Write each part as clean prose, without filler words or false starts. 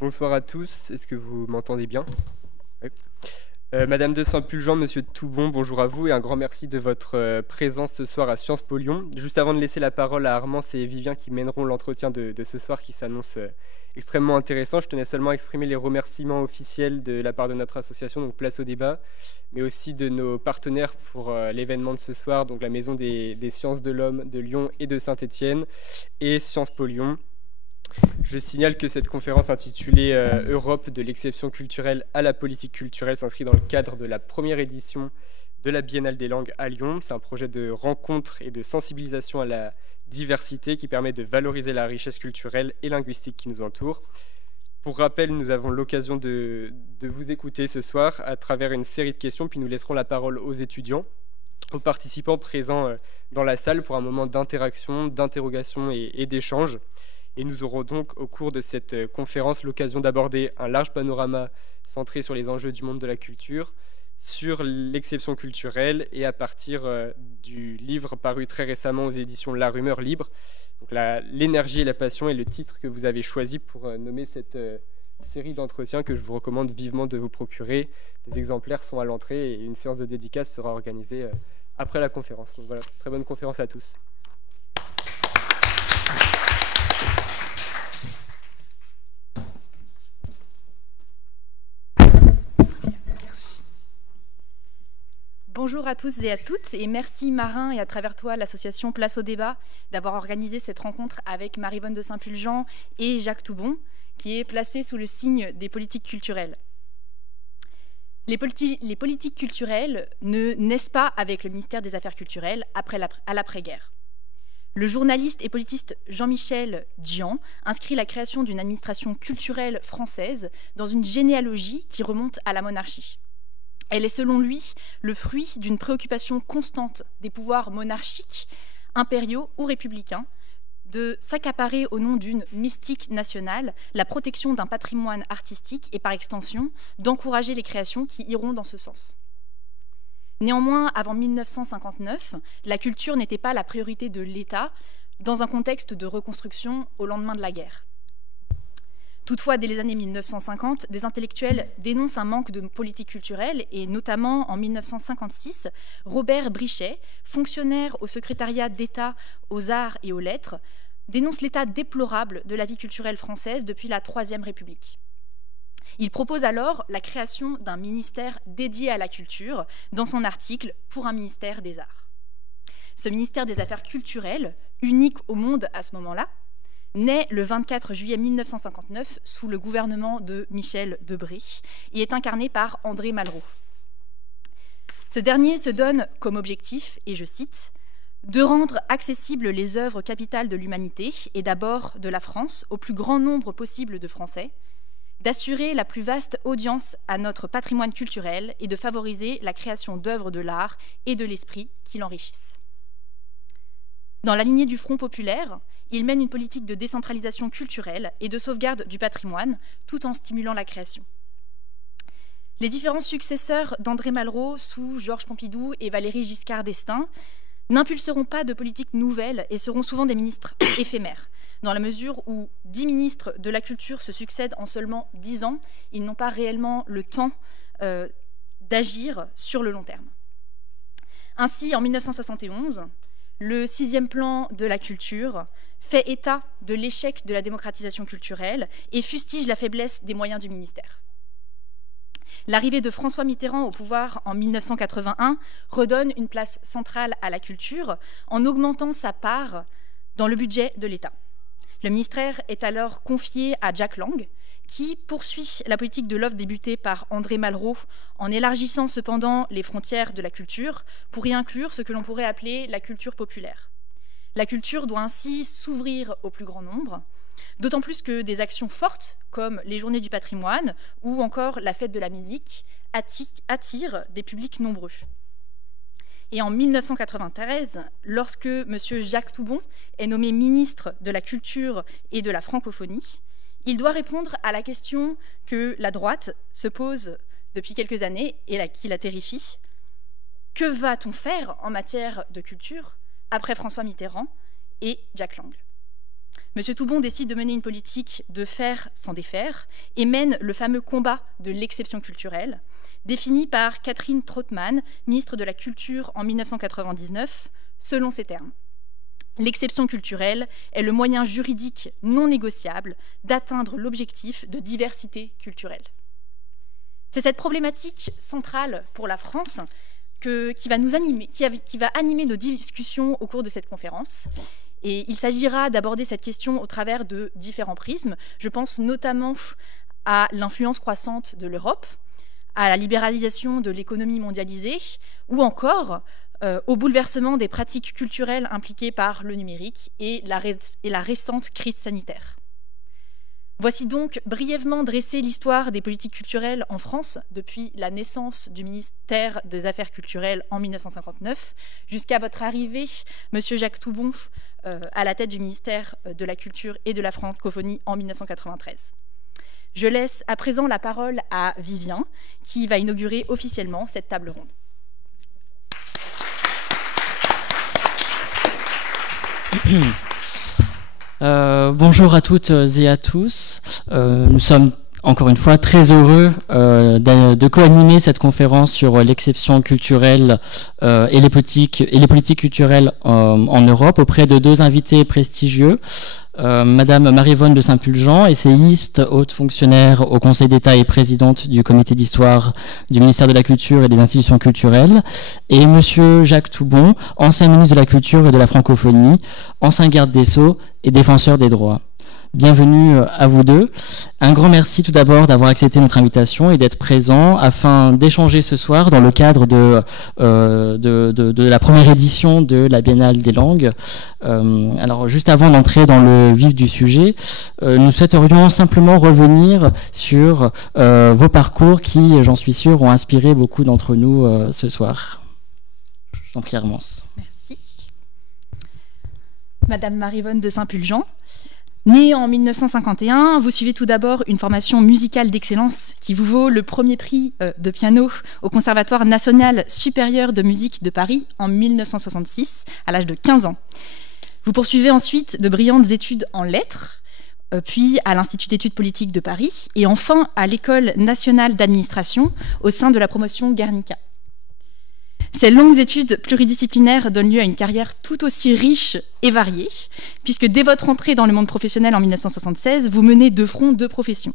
Bonsoir à tous, est-ce que vous m'entendez bien? Oui. Madame de Saint-Pulgent, Monsieur de Toubon, bonjour à vous et un grand merci de votre présence ce soir à Sciences Po Lyon. Juste avant de laisser la parole à Armance et Vivien qui mèneront l'entretien de ce soir qui s'annonce extrêmement intéressant, je tenais seulement à exprimer les remerciements officiels de la part de notre association, donc Place au débat, mais aussi de nos partenaires pour l'événement de ce soir, donc la Maison des Sciences de l'Homme de Lyon et de Saint-Étienne et Sciences Po Lyon. Je signale que cette conférence intitulée Europe de l'exception culturelle à la politique culturelle s'inscrit dans le cadre de la première édition de la Biennale des langues à Lyon. C'est un projet de rencontre et de sensibilisation à la diversité qui permet de valoriser la richesse culturelle et linguistique qui nous entoure. Pour rappel, nous avons l'occasion de vous écouter ce soir à travers une série de questions, puis nous laisserons la parole aux étudiants, aux participants présents dans la salle pour un moment d'interaction, d'interrogation et d'échange. Et nous aurons donc au cours de cette conférence l'occasion d'aborder un large panorama centré sur les enjeux du monde de la culture, sur l'exception culturelle et à partir du livre paru très récemment aux éditions La Rumeur Libre. Donc l'énergie et la passion est le titre que vous avez choisi pour nommer cette série d'entretiens que je vous recommande vivement de vous procurer. Des exemplaires sont à l'entrée et une séance de dédicace sera organisée après la conférence. Donc voilà, très bonne conférence à tous. Bonjour à tous et à toutes, et merci Marin et à travers toi l'association Place au débat d'avoir organisé cette rencontre avec Maryvonne de Saint-Pulgent et Jacques Toubon, qui est placée sous le signe des politiques culturelles. Les politiques culturelles ne naissent pas avec le ministère des Affaires culturelles à l'après-guerre. Le journaliste et politiste Jean-Michel Dian inscrit la création d'une administration culturelle française dans une généalogie qui remonte à la monarchie. Elle est selon lui le fruit d'une préoccupation constante des pouvoirs monarchiques, impériaux ou républicains, de s'accaparer au nom d'une mystique nationale la protection d'un patrimoine artistique et par extension d'encourager les créations qui iront dans ce sens. Néanmoins, avant 1959, la culture n'était pas la priorité de l'État dans un contexte de reconstruction au lendemain de la guerre. Toutefois, dès les années 1950, des intellectuels dénoncent un manque de politique culturelle et notamment en 1956, Robert Brichet, fonctionnaire au secrétariat d'État aux arts et aux lettres, dénonce l'état déplorable de la vie culturelle française depuis la Troisième République. Il propose alors la création d'un ministère dédié à la culture dans son article « Pour un ministère des Arts ». Ce ministère des Affaires culturelles, unique au monde à ce moment-là, naît le 24 juillet 1959 sous le gouvernement de Michel Debré et est incarné par André Malraux. Ce dernier se donne comme objectif, et je cite, « de rendre accessibles les œuvres capitales de l'humanité et d'abord de la France au plus grand nombre possible de Français, d'assurer la plus vaste audience à notre patrimoine culturel et de favoriser la création d'œuvres de l'art et de l'esprit qui l'enrichissent. » Dans la lignée du Front populaire, il mène une politique de décentralisation culturelle et de sauvegarde du patrimoine, tout en stimulant la création. Les différents successeurs d'André Malraux sous Georges Pompidou et Valéry Giscard d'Estaing n'impulseront pas de politique nouvelle et seront souvent des ministres éphémères. Dans la mesure où 10 ministres de la culture se succèdent en seulement 10 ans, ils n'ont pas réellement le temps d'agir sur le long terme. Ainsi, en 1971, le 6e plan de la culture fait état de l'échec de la démocratisation culturelle et fustige la faiblesse des moyens du ministère. L'arrivée de François Mitterrand au pouvoir en 1981 redonne une place centrale à la culture en augmentant sa part dans le budget de l'État. Le ministère est alors confié à Jack Lang, qui poursuit la politique de l'offre débutée par André Malraux en élargissant cependant les frontières de la culture pour y inclure ce que l'on pourrait appeler la culture populaire. La culture doit ainsi s'ouvrir au plus grand nombre, d'autant plus que des actions fortes comme les Journées du patrimoine ou encore la Fête de la musique attirent des publics nombreux. Et en 1993, lorsque M. Jacques Toubon est nommé ministre de la Culture et de la Francophonie, il doit répondre à la question que la droite se pose depuis quelques années et qui la terrifie. Que va-t-on faire en matière de culture après François Mitterrand et Jack Lang ? M. Toubon décide de mener une politique de faire sans défaire et mène le fameux combat de l'exception culturelle, défini par Catherine Trautmann, ministre de la Culture en 1999, selon ces termes. L'exception culturelle est le moyen juridique non négociable d'atteindre l'objectif de diversité culturelle. C'est cette problématique centrale pour la France qui va animer nos discussions au cours de cette conférence. Et il s'agira d'aborder cette question au travers de différents prismes. Je pense notamment à l'influence croissante de l'Europe, à la libéralisation de l'économie mondialisée, ou encore au bouleversement des pratiques culturelles impliquées par le numérique et la récente crise sanitaire. Voici donc brièvement dressée l'histoire des politiques culturelles en France depuis la naissance du ministère des Affaires culturelles en 1959 jusqu'à votre arrivée, Monsieur Jacques Toubon, à la tête du ministère de la Culture et de la Francophonie en 1993. Je laisse à présent la parole à Vivien, qui va inaugurer officiellement cette table ronde. Bonjour à toutes et à tous. Nous sommes encore une fois très heureux de co-animer cette conférence sur l'exception culturelle et les politiques culturelles en Europe auprès de deux invités prestigieux. Madame Maryvonne de Saint-Pulgent, essayiste, haute fonctionnaire au Conseil d'État et présidente du comité d'histoire du ministère de la Culture et des institutions culturelles, et Monsieur Jacques Toubon, ancien ministre de la Culture et de la Francophonie, ancien garde des Sceaux et défenseur des droits. Bienvenue à vous deux. Un grand merci tout d'abord d'avoir accepté notre invitation et d'être présent afin d'échanger ce soir dans le cadre de la première édition de la Biennale des langues. Alors juste avant d'entrer dans le vif du sujet, nous souhaiterions simplement revenir sur vos parcours qui, j'en suis sûr, ont inspiré beaucoup d'entre nous ce soir. J'en prie, Hermance. Merci. Madame Maryvonne de Saint-Pulgent. Née en 1951, vous suivez tout d'abord une formation musicale d'excellence qui vous vaut le premier prix de piano au Conservatoire national supérieur de musique de Paris en 1966, à l'âge de 15 ans. Vous poursuivez ensuite de brillantes études en lettres, puis à l'Institut d'études politiques de Paris, et enfin à l'École nationale d'administration au sein de la promotion Guernica. Ces longues études pluridisciplinaires donnent lieu à une carrière tout aussi riche et variée, puisque dès votre entrée dans le monde professionnel en 1976, vous menez de front deux professions.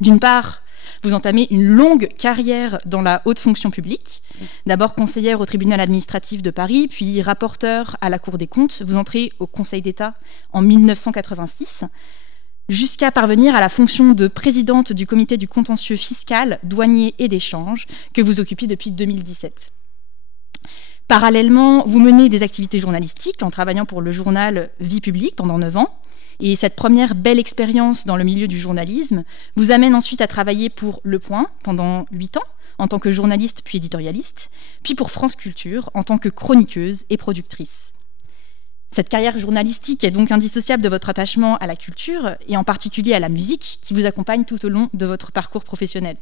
D'une part, vous entamez une longue carrière dans la haute fonction publique, d'abord conseillère au tribunal administratif de Paris, puis rapporteur à la Cour des comptes. Vous entrez au Conseil d'État en 1986, jusqu'à parvenir à la fonction de présidente du comité du contentieux fiscal, douanier et d'échange, que vous occupiez depuis 2017. Parallèlement, vous menez des activités journalistiques en travaillant pour le journal Vie publique pendant 9 ans. Et cette première belle expérience dans le milieu du journalisme vous amène ensuite à travailler pour Le Point pendant 8 ans, en tant que journaliste puis éditorialiste, puis pour France Culture en tant que chroniqueuse et productrice. Cette carrière journalistique est donc indissociable de votre attachement à la culture, et en particulier à la musique, qui vous accompagne tout au long de votre parcours professionnel.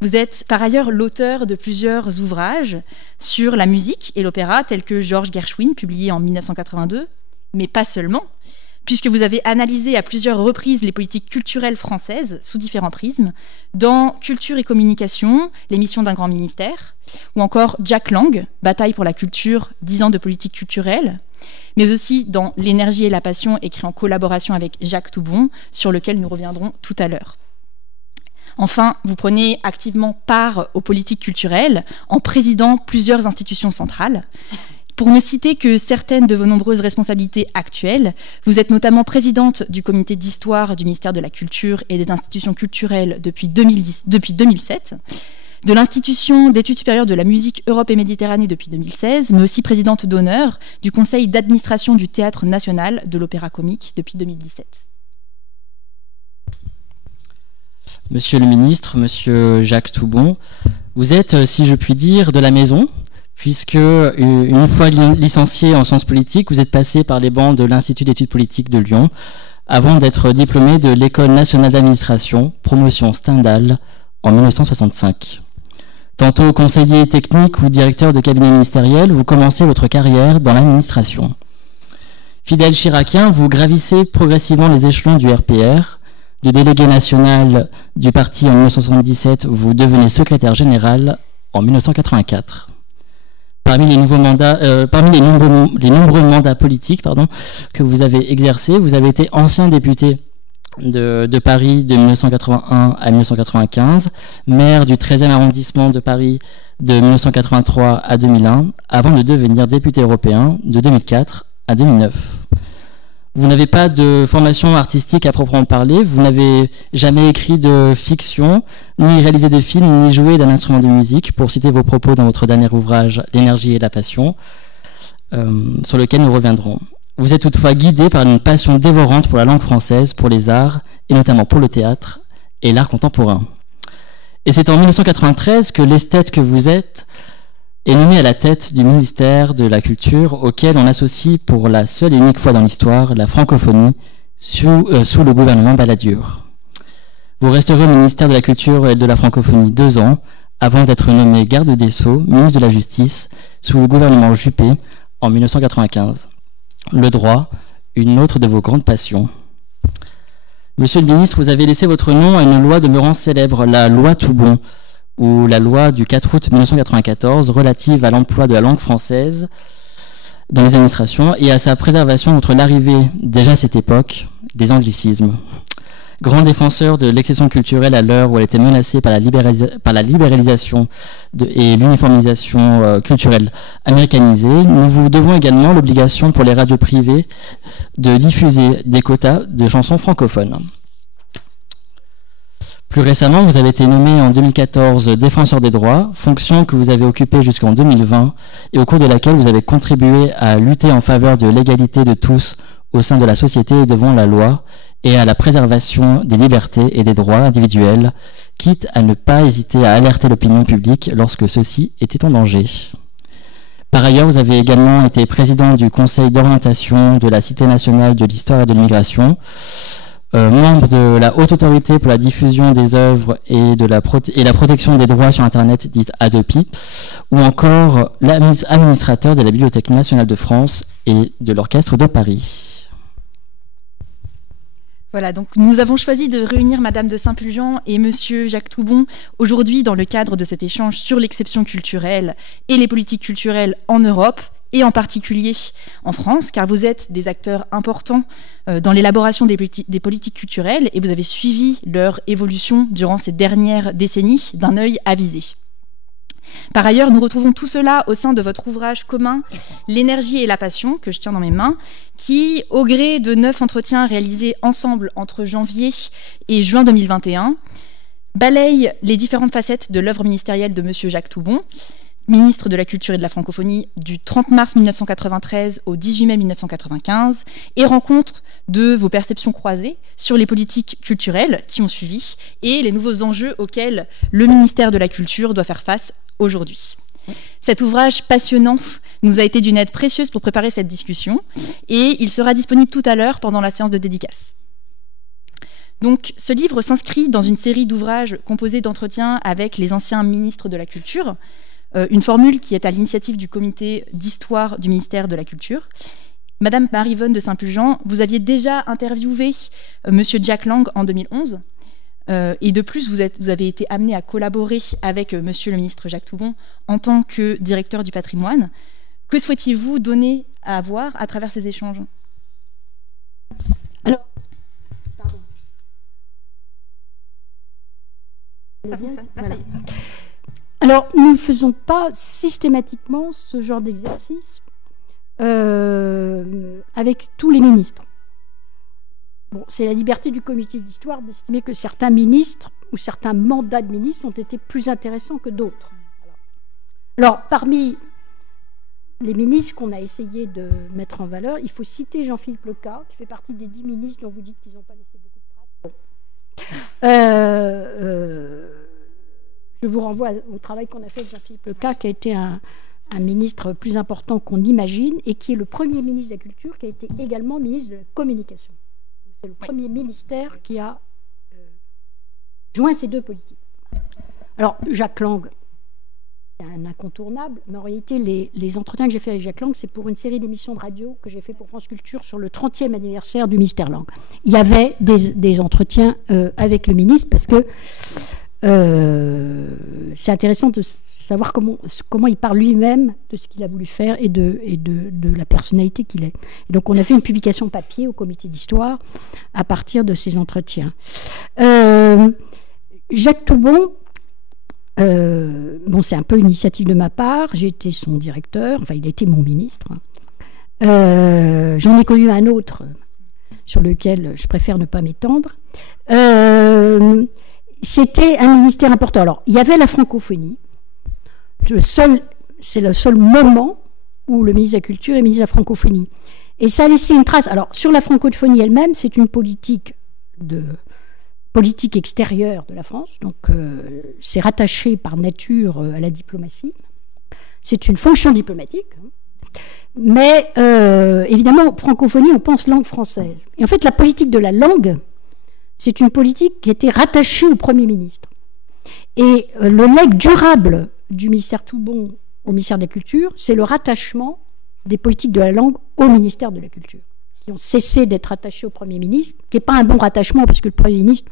Vous êtes par ailleurs l'auteur de plusieurs ouvrages sur la musique et l'opéra, tels que Georges Gershwin, publié en 1982, mais pas seulement, puisque vous avez analysé à plusieurs reprises les politiques culturelles françaises sous différents prismes, dans Culture et communication, l'émission d'un grand ministère, ou encore Jack Lang, Bataille pour la culture, 10 ans de politique culturelle, mais aussi dans L'énergie et la passion, écrit en collaboration avec Jacques Toubon, sur lequel nous reviendrons tout à l'heure. Enfin, vous prenez activement part aux politiques culturelles en présidant plusieurs institutions centrales. Pour ne citer que certaines de vos nombreuses responsabilités actuelles, vous êtes notamment présidente du comité d'histoire du ministère de la Culture et des institutions culturelles depuis 2007, de l'Institution d'études supérieures de la musique Europe et Méditerranée depuis 2016, mais aussi présidente d'honneur du conseil d'administration du Théâtre national de l'Opéra Comique depuis 2017. Monsieur le ministre, monsieur Jacques Toubon, vous êtes, si je puis dire, de la maison, puisque une fois licencié en sciences politiques, vous êtes passé par les bancs de l'Institut d'études politiques de Lyon, avant d'être diplômé de l'École nationale d'administration, promotion Stendhal, en 1965. Tantôt conseiller technique ou directeur de cabinet ministériel, vous commencez votre carrière dans l'administration. Fidèle chiracien, vous gravissez progressivement les échelons du RPR. De délégué national du parti en 1977, vous devenez secrétaire général en 1984. Parmi les nombreux mandats politiques que vous avez exercés, vous avez été ancien député de Paris de 1981 à 1995, maire du 13e arrondissement de Paris de 1983 à 2001, avant de devenir député européen de 2004 à 2009. Vous n'avez pas de formation artistique à proprement parler, vous n'avez jamais écrit de fiction, ni réalisé de films, ni joué d'un instrument de musique, pour citer vos propos dans votre dernier ouvrage, L'énergie et la passion, sur lequel nous reviendrons. Vous êtes toutefois guidé par une passion dévorante pour la langue française, pour les arts, et notamment pour le théâtre et l'art contemporain. Et c'est en 1993 que l'esthète que vous êtes est nommé à la tête du ministère de la Culture, auquel on associe pour la seule et unique fois dans l'histoire la francophonie sous le gouvernement Balladur. Vous resterez au ministère de la Culture et de la Francophonie 2 ans, avant d'être nommé garde des Sceaux, ministre de la Justice, sous le gouvernement Juppé en 1995. Le droit, une autre de vos grandes passions. Monsieur le ministre, vous avez laissé votre nom à une loi demeurant célèbre, la loi Toubon, ou la loi du 4 août 1994 relative à l'emploi de la langue française dans les administrations et à sa préservation contre l'arrivée, déjà à cette époque, des anglicismes. Grand défenseur de l'exception culturelle à l'heure où elle était menacée par la libéralisation et l'uniformisation culturelle américanisée, nous vous devons également l'obligation pour les radios privées de diffuser des quotas de chansons francophones. Plus récemment, vous avez été nommé en 2014 défenseur des droits, fonction que vous avez occupée jusqu'en 2020 et au cours de laquelle vous avez contribué à lutter en faveur de l'égalité de tous au sein de la société et devant la loi et à la préservation des libertés et des droits individuels, quitte à ne pas hésiter à alerter l'opinion publique lorsque ceux-ci étaient en danger. Par ailleurs, vous avez également été président du Conseil d'orientation de la Cité nationale de l'histoire et de l'immigration, membre de la Haute Autorité pour la diffusion des œuvres et la protection des droits sur Internet, dite ADOPI, ou encore l'administrateur de la Bibliothèque nationale de France et de l'Orchestre de Paris. Voilà, donc nous avons choisi de réunir Madame de Saint-Pulgent et Monsieur Jacques Toubon aujourd'hui dans le cadre de cet échange sur l'exception culturelle et les politiques culturelles en Europe, et en particulier en France, car vous êtes des acteurs importants dans l'élaboration des politiques culturelles et vous avez suivi leur évolution durant ces dernières décennies d'un œil avisé. Par ailleurs, nous retrouvons tout cela au sein de votre ouvrage commun « L'énergie et la passion » que je tiens dans mes mains, qui, au gré de 9 entretiens réalisés ensemble entre janvier et juin 2021, balaye les différentes facettes de l'œuvre ministérielle de Monsieur Jacques Toubon, ministre de la Culture et de la Francophonie du 30 mars 1993 au 18 mai 1995, et rend compte de vos perceptions croisées sur les politiques culturelles qui ont suivi et les nouveaux enjeux auxquels le ministère de la Culture doit faire face aujourd'hui. Cet ouvrage passionnant nous a été d'une aide précieuse pour préparer cette discussion et il sera disponible tout à l'heure pendant la séance de dédicace. Donc, ce livre s'inscrit dans une série d'ouvrages composés d'entretiens avec les anciens ministres de la Culture, une formule qui est à l'initiative du comité d'histoire du ministère de la Culture. Madame Maryvonne de Saint-Pulgent, vous aviez déjà interviewé Monsieur Jack Lang en 2011, et de plus, vous avez été amené à collaborer avec Monsieur le ministre Jacques Toubon en tant que directeur du patrimoine. Que souhaitiez-vous donner à voir à travers ces échanges ? Alors, ça fonctionne. Là, ça y est. Alors, nous ne faisons pas systématiquement ce genre d'exercice avec tous les ministres. Bon, c'est la liberté du comité d'histoire d'estimer que certains ministres ou certains mandats de ministres ont été plus intéressants que d'autres. Alors, parmi les ministres qu'on a essayé de mettre en valeur, il faut citer Jean-Philippe Leca, qui fait partie des 10 ministres dont vous dites qu'ils n'ont pas laissé beaucoup de traces. Bon. Je vous renvoie au travail qu'on a fait avec Jean-Philippe Leca, qui a été un ministre plus important qu'on imagine et qui est le premier ministre de la Culture, qui a été également ministre de la Communication. C'est le premier ministère qui a joint ces deux politiques. Alors, Jacques Lang, c'est un incontournable, mais en réalité, les entretiens que j'ai fait avec Jacques Lang, c'est pour une série d'émissions de radio que j'ai fait pour France Culture sur le 30e anniversaire du ministère Lang. Il y avait des entretiens avec le ministre, parce que c'est intéressant de savoir comment il parle lui-même de ce qu'il a voulu faire et de la personnalité qu'il est. Et donc, on a fait une publication papier au comité d'histoire à partir de ces entretiens. Jacques Toubon, bon, c'est un peu une initiative de ma part. J'ai été son directeur, enfin, il a été mon ministre. J'en ai connu un autre sur lequel je préfère ne pas m'étendre. C'était un ministère important. Alors, il y avait la francophonie. C'est le seul moment où le ministre de la Culture est ministre de la francophonie. Et ça a laissé une trace. Alors, sur la francophonie elle-même, c'est une politique extérieure de la France. Donc, c'est rattaché par nature à la diplomatie. C'est une fonction diplomatique. Mais, évidemment, francophonie, on pense langue française. Et en fait, la politique de la langue, c'est une politique qui était rattachée au Premier ministre. Et le legs durable du ministère Toubon au ministère de la Culture, c'est le rattachement des politiques de la langue au ministère de la Culture, qui ont cessé d'être rattachés au Premier ministre, qui n'est pas un bon rattachement, parce que le Premier ministre,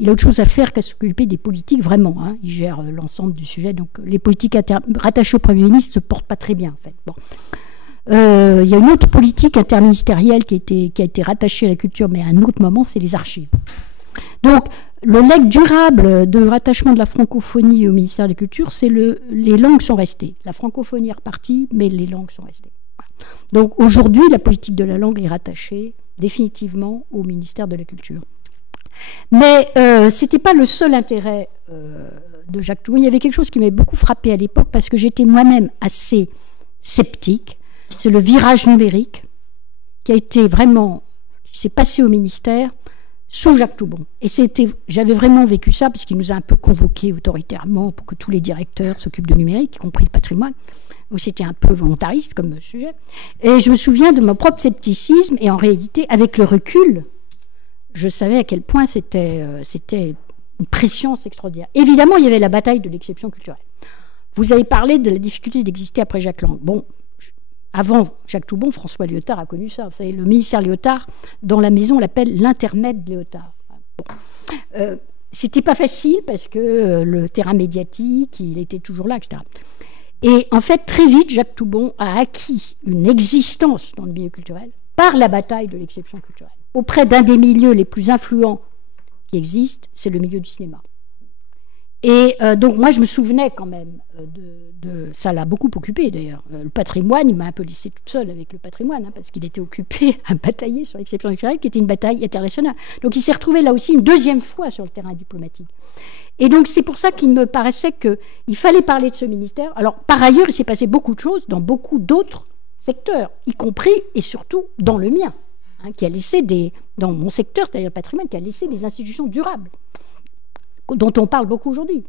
il a autre chose à faire qu'à s'occuper des politiques, vraiment. Hein. Il gère l'ensemble du sujet. Donc les politiques rattachées au Premier ministre ne se portent pas très bien, en fait. Bon. Il y a une autre politique interministérielle qui a été rattachée à la culture, mais à un autre moment, c'est les archives. Donc, le legs durable de rattachement de la francophonie au ministère de la Culture, c'est les langues sont restées. La francophonie est repartie, mais les langues sont restées. Donc, aujourd'hui, la politique de la langue est rattachée définitivement au ministère de la Culture. Mais ce n'était pas le seul intérêt de Jacques Toubon. Il y avait quelque chose qui m'avait beaucoup frappé à l'époque, parce que j'étais moi-même assez sceptique. C'est le virage numérique qui s'est passé au ministère sous Jacques Toubon. Et j'avais vraiment vécu ça, parce qu'il nous a un peu convoqués autoritairement pour que tous les directeurs s'occupent de numérique, y compris le patrimoine. Donc c'était un peu volontariste comme sujet. Et je me souviens de mon propre scepticisme, et en réalité, avec le recul, je savais à quel point c'était une pression extraordinaire. Évidemment, il y avait la bataille de l'exception culturelle. Vous avez parlé de la difficulté d'exister après Jacques Lang. Bon, avant Jacques Toubon, François Lyotard a connu ça. Vous savez, le ministère Lyotard, dans la maison, on l'appelle l'intermède Lyotard. Bon. C'était pas facile, parce que le terrain médiatique, il était toujours là, etc. Et en fait, très vite, Jacques Toubon a acquis une existence dans le milieu culturel par la bataille de l'exception culturelle. Auprès d'un des milieux les plus influents qui existent, c'est le milieu du cinéma. Et donc, moi, je me souvenais quand même ça l'a beaucoup occupé, d'ailleurs. Le patrimoine, il m'a un peu laissé toute seule avec le patrimoine, hein, parce qu'il était occupé à batailler sur l'exception culturelle, qui était une bataille internationale. Donc, il s'est retrouvé là aussi une deuxième fois sur le terrain diplomatique. Et donc, c'est pour ça qu'il me paraissait qu'il fallait parler de ce ministère. Alors, par ailleurs, il s'est passé beaucoup de choses dans beaucoup d'autres secteurs, y compris et surtout dans le mien, hein, qui a laissé dans mon secteur, c'est-à-dire le patrimoine, qui a laissé des institutions durables, dont on parle beaucoup aujourd'hui.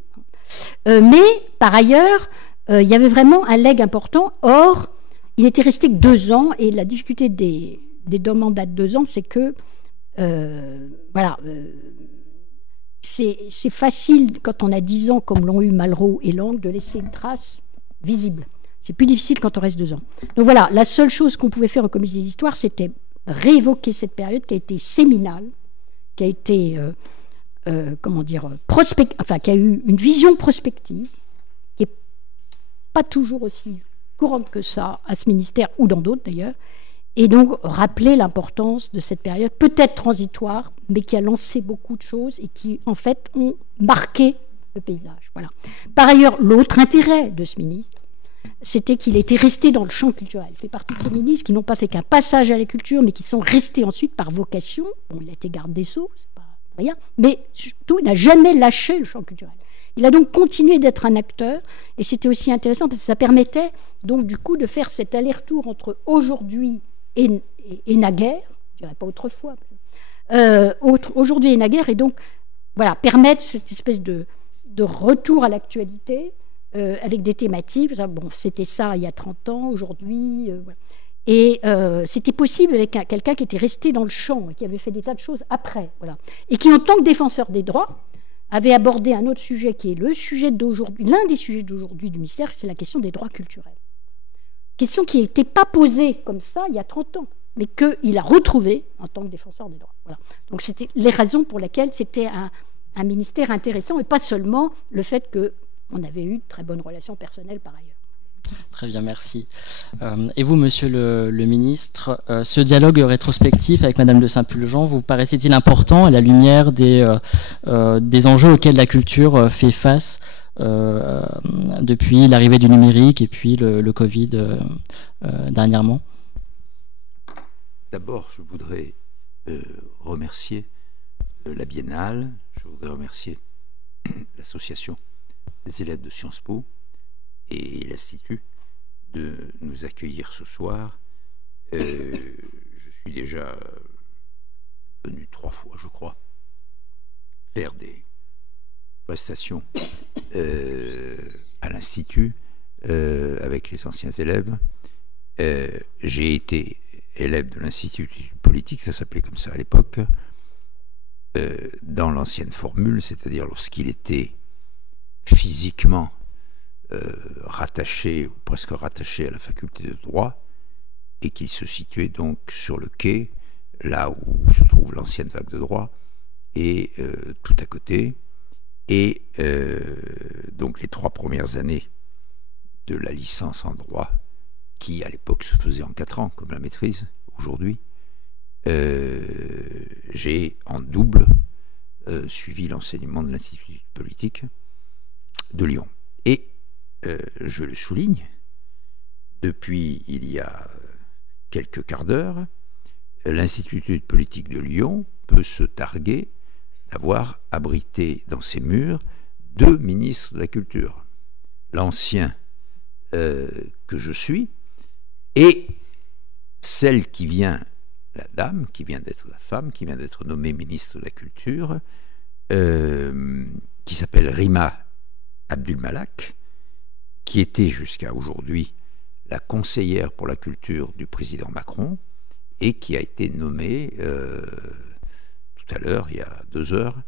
Mais, par ailleurs, il y avait vraiment un legs important. Or, il n'était resté que 2 ans, et la difficulté des deux mandats de 2 ans, c'est que, c'est facile, quand on a 10 ans, comme l'ont eu Malraux et Lang, de laisser une trace visible. C'est plus difficile quand on reste 2 ans. Donc voilà, la seule chose qu'on pouvait faire au comité d'histoire, c'était réévoquer cette période qui a été séminale, qui a été... qui a eu une vision prospective, qui n'est pas toujours aussi courante que ça à ce ministère, ou dans d'autres d'ailleurs, et donc rappeler l'importance de cette période, peut-être transitoire, mais qui a lancé beaucoup de choses et qui, en fait, ont marqué le paysage. Voilà. Par ailleurs, l'autre intérêt de ce ministre, c'était qu'il était resté dans le champ culturel. Il fait partie de ces ministres qui n'ont pas fait qu'un passage à la culture, mais qui sont restés ensuite par vocation. Bon, il a été garde des Sceaux, c'est pas rien, mais surtout, il n'a jamais lâché le champ culturel. Il a donc continué d'être un acteur, et c'était aussi intéressant parce que ça permettait donc du coup de faire cet aller-retour entre aujourd'hui et naguère, je dirais pas autrefois, aujourd'hui et naguère, et donc voilà, permettre cette espèce de retour à l'actualité avec des thématiques. Bon, c'était ça il y a 30 ans, aujourd'hui, voilà. Et c'était possible avec quelqu'un qui était resté dans le champ et qui avait fait des tas de choses après, voilà. Et qui, en tant que défenseur des droits, avait abordé un autre sujet qui est le sujet d'aujourd'hui, l'un des sujets d'aujourd'hui du ministère, c'est la question des droits culturels. Question qui n'était pas posée comme ça il y a 30 ans, mais qu'il a retrouvée en tant que défenseur des droits. Voilà. Donc c'était les raisons pour lesquelles c'était un ministère intéressant, et pas seulement le fait qu'on avait eu de très bonnes relations personnelles par ailleurs. Très bien, merci. Et vous, monsieur le ministre, ce dialogue rétrospectif avec Madame de Saint-Pulgent vous paraissait-il important à la lumière des enjeux auxquels la culture fait face depuis l'arrivée du numérique et puis le Covid dernièrement? D'abord, je voudrais remercier la Biennale, je voudrais remercier l'association des élèves de Sciences Po et l'Institut de nous accueillir ce soir. Je suis déjà venu 3 fois, je crois, faire des prestations à l'Institut avec les anciens élèves. J'ai été élève de l'Institut politique, ça s'appelait comme ça à l'époque, dans l'ancienne formule, c'est-à-dire lorsqu'il était physiquement rattaché, ou presque rattaché à la faculté de droit, et qu'il se situait donc sur le quai, là où se trouve l'ancienne fac de droit, et tout à côté. Et donc les 3 premières années de la licence en droit, qui à l'époque se faisait en 4 ans, comme la maîtrise aujourd'hui, j'ai en double suivi l'enseignement de l'Institut politique de Lyon. Et je le souligne, depuis il y a quelques quarts d'heure, l'Institut politique de Lyon peut se targuer d'avoir abrité dans ses murs 2 ministres de la Culture. L'ancien que je suis et celle qui vient, la dame, qui vient d'être la femme, qui vient d'être nommée ministre de la Culture, qui s'appelle Rima Abdul-Malak, qui était jusqu'à aujourd'hui la conseillère pour la culture du président Macron et qui a été nommée tout à l'heure, il y a 2 heures,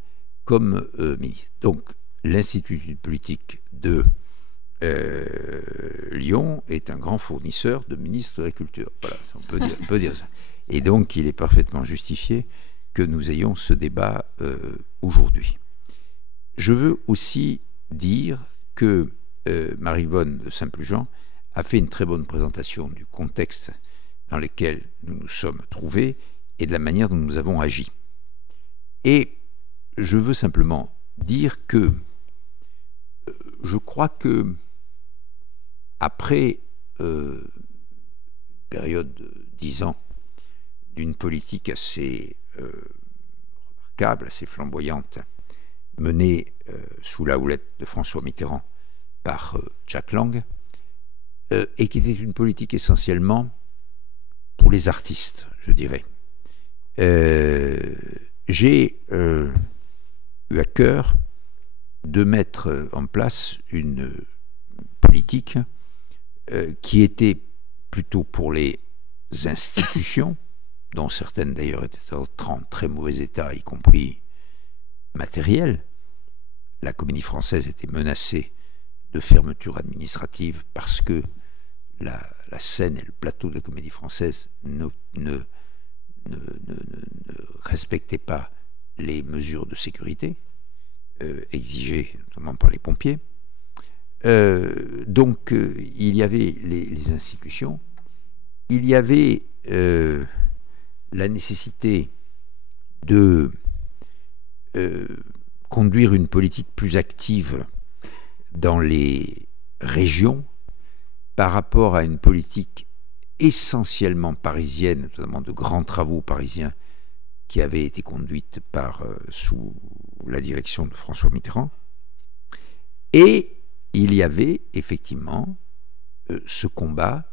comme ministre. Donc l'Institut politique de Lyon est un grand fournisseur de ministres de la Culture. Voilà, on peut dire ça. Et donc il est parfaitement justifié que nous ayons ce débat aujourd'hui. Je veux aussi dire que Maryvonne de Saint-Pulgent a fait une très bonne présentation du contexte dans lequel nous nous sommes trouvés et de la manière dont nous avons agi. Et je veux simplement dire que je crois que après une période de 10 ans d'une politique assez remarquable, assez flamboyante, menée sous la houlette de François Mitterrand par Jack Lang, et qui était une politique essentiellement pour les artistes, je dirais. J'ai eu à cœur de mettre en place une politique qui était plutôt pour les institutions, dont certaines d'ailleurs étaient en très mauvais état, y compris matériel. La Comédie Française était menacée de fermeture administrative parce que la scène et le plateau de la Comédie Française ne respectaient pas les mesures de sécurité exigées notamment par les pompiers. Donc il y avait les institutions, il y avait la nécessité de conduire une politique plus active dans les régions par rapport à une politique essentiellement parisienne, notamment de grands travaux parisiens qui avaient été conduites sous la direction de François Mitterrand. Et il y avait effectivement ce combat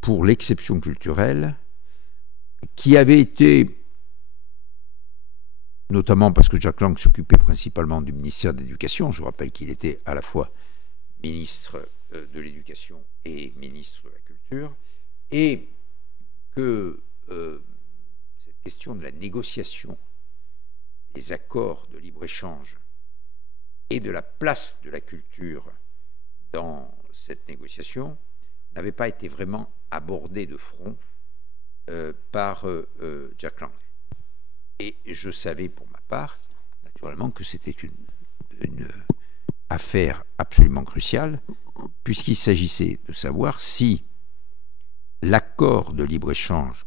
pour l'exception culturelle qui avait été, notamment parce que Jack Lang s'occupait principalement du ministère de l'Éducation, je rappelle qu'il était à la fois ministre de l'Éducation et ministre de la Culture, et que cette question de la négociation des accords de libre-échange et de la place de la culture dans cette négociation n'avait pas été vraiment abordée de front par Jack Lang. Et je savais pour ma part, naturellement, que c'était une affaire absolument cruciale, puisqu'il s'agissait de savoir si l'accord de libre-échange,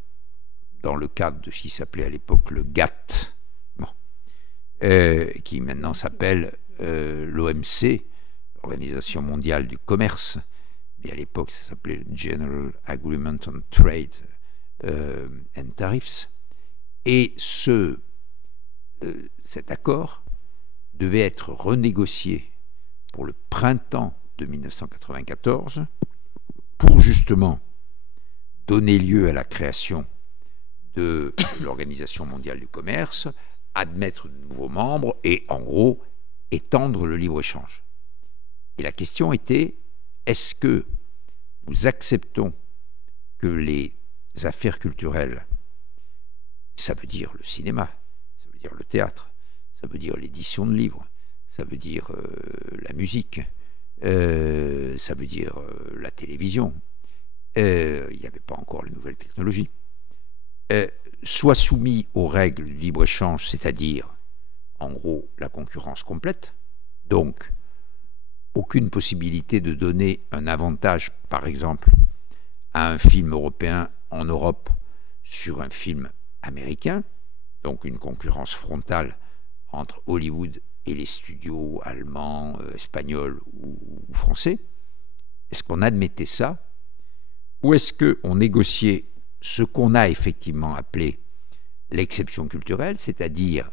dans le cadre de ce qui s'appelait à l'époque le GATT, qui maintenant s'appelle l'OMC, l'Organisation mondiale du commerce, mais à l'époque ça s'appelait General Agreement on Trade and Tariffs, et cet accord devait être renégocié pour le printemps de 1994 pour justement donner lieu à la création de l'Organisation mondiale du commerce, admettre de nouveaux membres et, en gros, étendre le libre-échange. Et la question était, est-ce que nous acceptons que les affaires culturelles, ça veut dire le cinéma, ça veut dire le théâtre, ça veut dire l'édition de livres, ça veut dire la musique, ça veut dire la télévision, il n'y avait pas encore les nouvelles technologies, soit soumis aux règles du libre-échange, c'est-à-dire, en gros, la concurrence complète, donc aucune possibilité de donner un avantage, par exemple, à un film européen en Europe sur un film américain, donc une concurrence frontale entre Hollywood et les studios allemands, espagnols ou français. Est-ce qu'on admettait ça, ou est-ce qu'on négociait ce qu'on a effectivement appelé l'exception culturelle, c'est-à-dire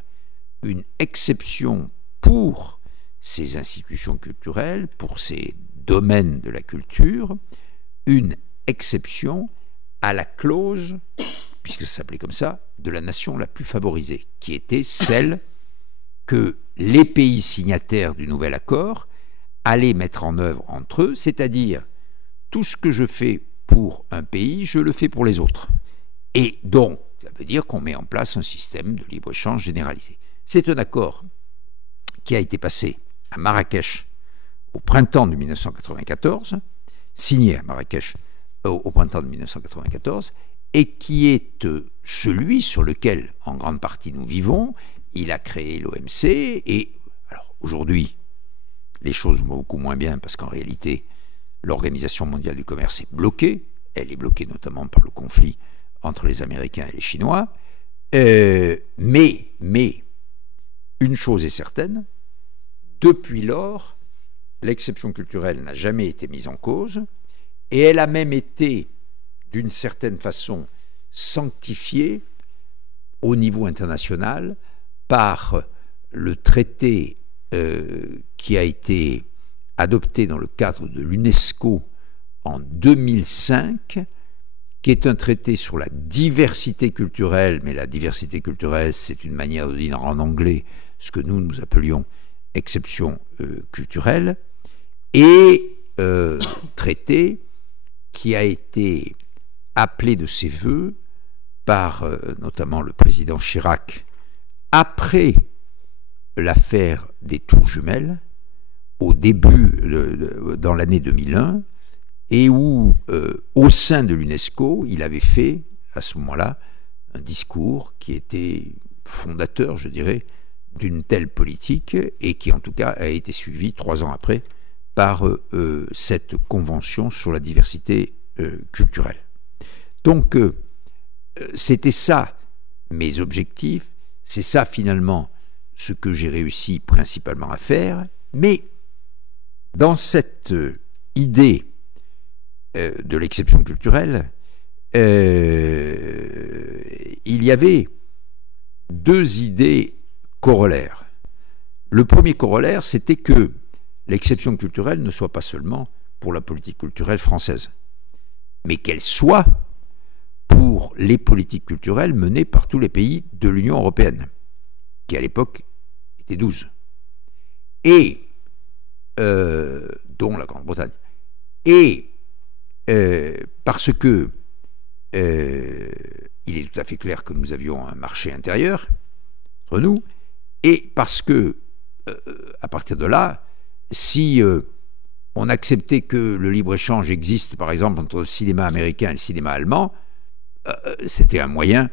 une exception pour ces institutions culturelles, pour ces domaines de la culture, une exception à la clause, puisque ça s'appelait comme ça, de la nation la plus favorisée, qui était celle que les pays signataires du nouvel accord allaient mettre en œuvre entre eux, c'est-à-dire tout ce que je fais pour un pays, je le fais pour les autres. Et donc, ça veut dire qu'on met en place un système de libre-échange généralisé. C'est un accord qui a été passé à Marrakech au printemps de 1994, signé à Marrakech au printemps de 1994, et qui est celui sur lequel, en grande partie, nous vivons. Il a créé l'OMC, et alors aujourd'hui, les choses vont beaucoup moins bien, parce qu'en réalité, l'Organisation mondiale du commerce est bloquée. Elle est bloquée notamment par le conflit entre les Américains et les Chinois. Mais une chose est certaine, depuis lors, l'exception culturelle n'a jamais été mise en cause, et elle a même été, d'une certaine façon, sanctifiée au niveau international par le traité qui a été adopté dans le cadre de l'UNESCO en 2005, qui est un traité sur la diversité culturelle, mais la diversité culturelle, c'est une manière de dire en anglais ce que nous appelions exception culturelle, et traité qui a été appelé de ses voeux par notamment le président Chirac après l'affaire des tours jumelles, au début, dans l'année 2001, et où, au sein de l'UNESCO, il avait fait, à ce moment-là, un discours qui était fondateur, je dirais, d'une telle politique, et qui, en tout cas, a été suivi 3 ans après par cette convention sur la diversité culturelle. Donc, c'était ça mes objectifs, c'est ça, finalement, ce que j'ai réussi principalement à faire, mais dans cette idée de l'exception culturelle, il y avait 2 idées corollaires. Le premier corollaire, c'était que l'exception culturelle ne soit pas seulement pour la politique culturelle française, mais qu'elle soit pour les politiques culturelles menées par tous les pays de l'Union européenne, qui à l'époque étaient 12, et dont la Grande-Bretagne. Et parce que il est tout à fait clair que nous avions un marché intérieur entre nous, et parce que à partir de là, si on acceptait que le libre-échange existe, par exemple, entre le cinéma américain et le cinéma allemand, c'était un moyen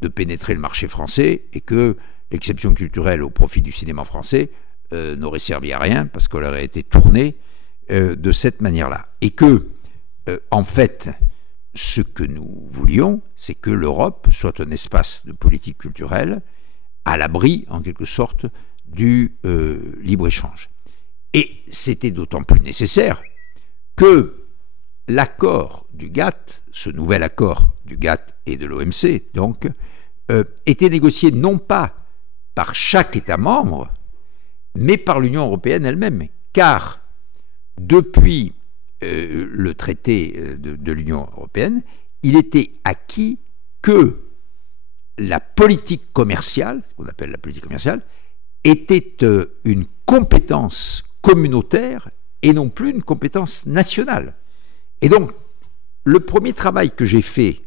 de pénétrer le marché français et que l'exception culturelle au profit du cinéma français n'aurait servi à rien parce qu'elle aurait été tournée de cette manière-là. Et que, en fait, ce que nous voulions, c'est que l'Europe soit un espace de politique culturelle à l'abri, en quelque sorte, du libre-échange. Et c'était d'autant plus nécessaire que l'accord du GATT, ce nouvel accord du GATT et de l'OMC, donc, était négocié non pas par chaque État membre, mais par l'Union européenne elle-même. Car depuis le traité de l'Union européenne, il était acquis que la politique commerciale, ce qu'on appelle la politique commerciale, était une compétence communautaire et non plus une compétence nationale. Et donc, le premier travail que j'ai fait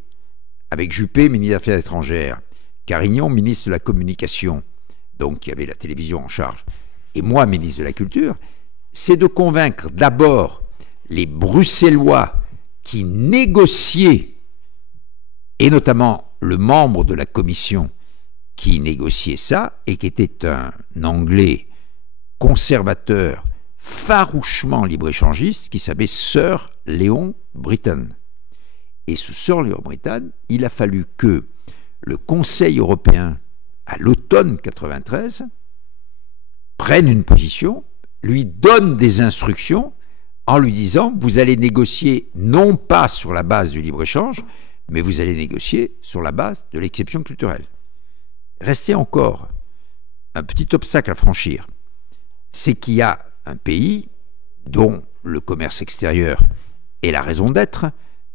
avec Juppé, ministre des Affaires étrangères, Carignan, ministre de la Communication, donc qui avait la télévision en charge, et moi, ministre de la Culture, c'est de convaincre d'abord les Bruxellois qui négociaient, et notamment le membre de la commission qui négociait ça, et qui était un Anglais conservateur, farouchement libre-échangiste, qui s'appelait Sir Léon Britton. Et ce Sir Léon Britton, il a fallu que le Conseil européen, à l'automne 93, prenne une position, lui donne des instructions en lui disant « vous allez négocier non pas sur la base du libre-échange, mais vous allez négocier sur la base de l'exception culturelle ». Restait encore un petit obstacle à franchir, c'est qu'il y a un pays dont le commerce extérieur est la raison d'être,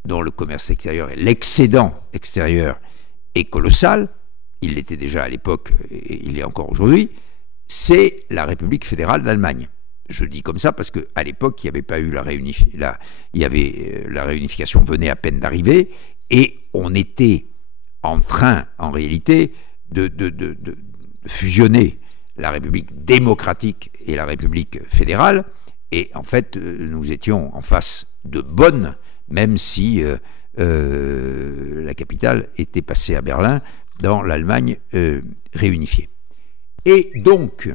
dont le commerce extérieur et l'excédent extérieur est colossal, il l'était déjà à l'époque et il l'est encore aujourd'hui, c'est la République fédérale d'Allemagne. Je le dis comme ça parce qu'à l'époque, il n'y avait pas eu la réunification venait à peine d'arriver et on était en train, en réalité, de fusionner la République démocratique et la République fédérale. Et en fait, nous étions en face de Bonn, même si la capitale était passée à Berlin dans l'Allemagne réunifiée. Et donc,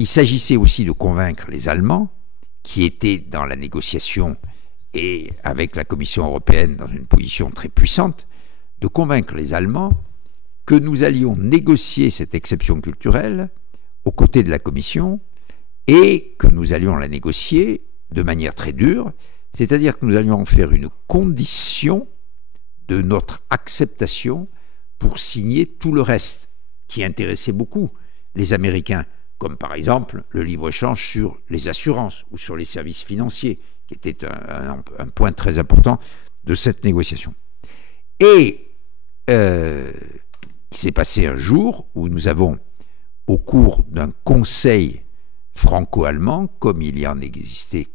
il s'agissait aussi de convaincre les Allemands, qui étaient dans la négociation et avec la Commission européenne dans une position très puissante, de convaincre les Allemands que nous allions négocier cette exception culturelle aux côtés de la Commission et que nous allions la négocier de manière très dure, c'est-à-dire que nous allions en faire une condition de notre acceptation pour signer tout le reste qui intéressait beaucoup les Américains, comme par exemple le libre-échange sur les assurances ou sur les services financiers, qui était un point très important de cette négociation. Et il s'est passé un jour où nous avons, au cours d'un conseil franco-allemand, comme il y en existait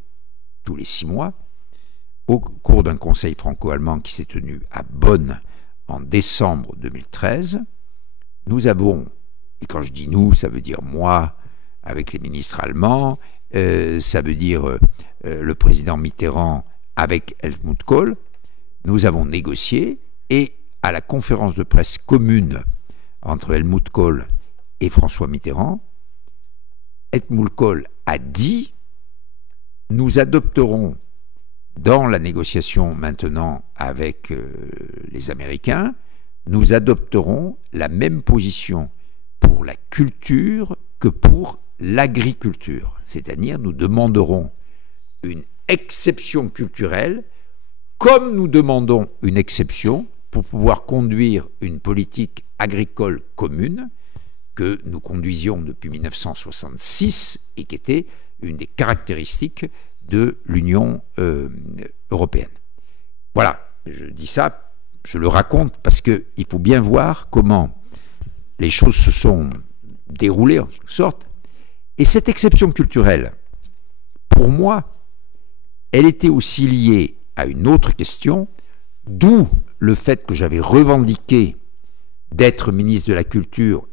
tous les 6 mois, au cours d'un conseil franco-allemand qui s'est tenu à Bonn en décembre 2013, nous avons, et quand je dis nous, ça veut dire moi, avec les ministres allemands, ça veut dire le président Mitterrand avec Helmut Kohl, nous avons négocié et à la conférence de presse commune entre Helmut Kohl et François Mitterrand, Helmut Kohl a dit « Nous adopterons dans la négociation maintenant avec les Américains, nous adopterons la même position pour la culture que pour l'agriculture. C'est-à-dire, nous demanderons une exception culturelle comme nous demandons une exception pour pouvoir conduire une politique agricole commune que nous conduisions depuis 1966 et qui était une des caractéristiques de l'Union européenne. Voilà, je dis ça, je le raconte parce qu'il faut bien voir comment les choses se sont déroulées en quelque sorte. Et cette exception culturelle, pour moi, elle était aussi liée à une autre question, d'où le fait que j'avais revendiqué d'être ministre de la Culture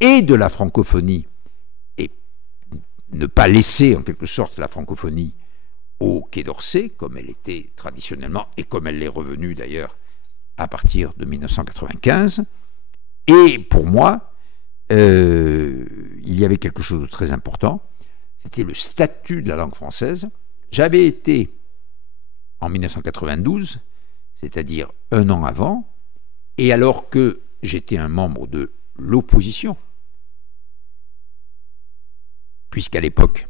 et de la francophonie, et ne pas laisser en quelque sorte la francophonie au Quai d'Orsay, comme elle était traditionnellement, et comme elle l'est revenue d'ailleurs à partir de 1995. Et pour moi, il y avait quelque chose de très important, c'était le statut de la langue française. J'avais été, en 1992, c'est-à-dire un an avant, et alors que j'étais un membre de l'opposition, puisqu'à l'époque,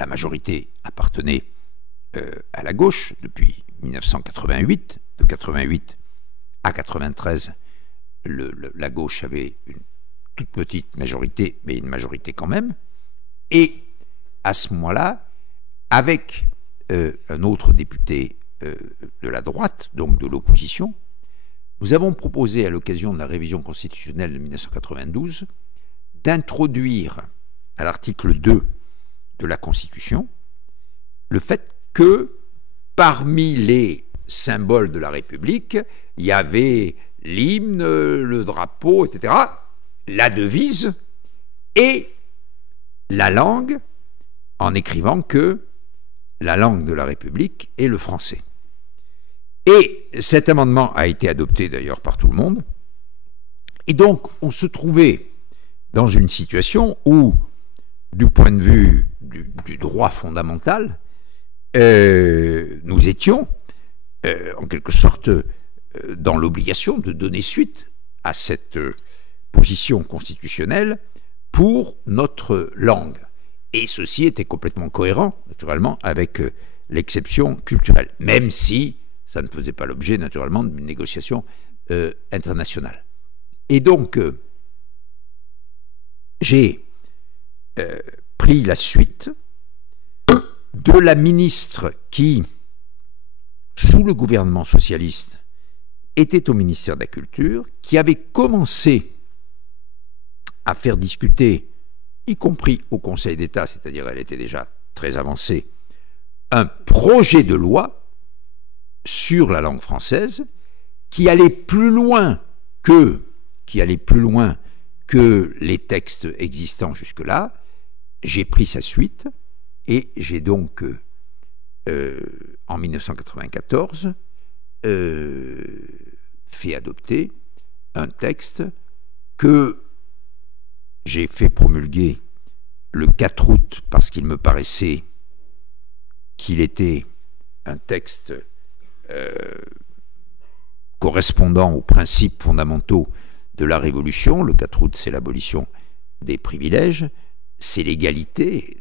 la majorité appartenait à la gauche depuis 1988, de 88 à 93, la gauche avait une toute petite majorité, mais une majorité quand même, et à ce moment-là, avec un autre député de la droite, donc de l'opposition, nous avons proposé à l'occasion de la révision constitutionnelle de 1992 d'introduire à l'article 2 de la Constitution le fait que parmi les symboles de la République, il y avait l'hymne, le drapeau, etc., la devise et la langue, en écrivant que la langue de la République est le français. Et cet amendement a été adopté d'ailleurs par tout le monde. Et donc, on se trouvait dans une situation où, du point de vue du droit fondamental, nous étions, en quelque sorte, dans l'obligation de donner suite à cette position constitutionnelle pour notre langue. Et ceci était complètement cohérent, naturellement, avec l'exception culturelle, même si ça ne faisait pas l'objet, naturellement, d'une négociation internationale. Et donc, j'ai pris la suite de la ministre qui, sous le gouvernement socialiste, était au ministère de la Culture, qui avait commencé à faire discuter, y compris au Conseil d'État, c'est-à-dire elle était déjà très avancée, un projet de loi sur la langue française qui allait plus loin que les textes existants jusque-là. J'ai pris sa suite et j'ai donc, en 1994, fait adopter un texte que j'ai fait promulguer le 4 août parce qu'il me paraissait qu'il était un texte correspondant aux principes fondamentaux de la Révolution. Le 4 août, c'est l'abolition des privilèges, c'est l'égalité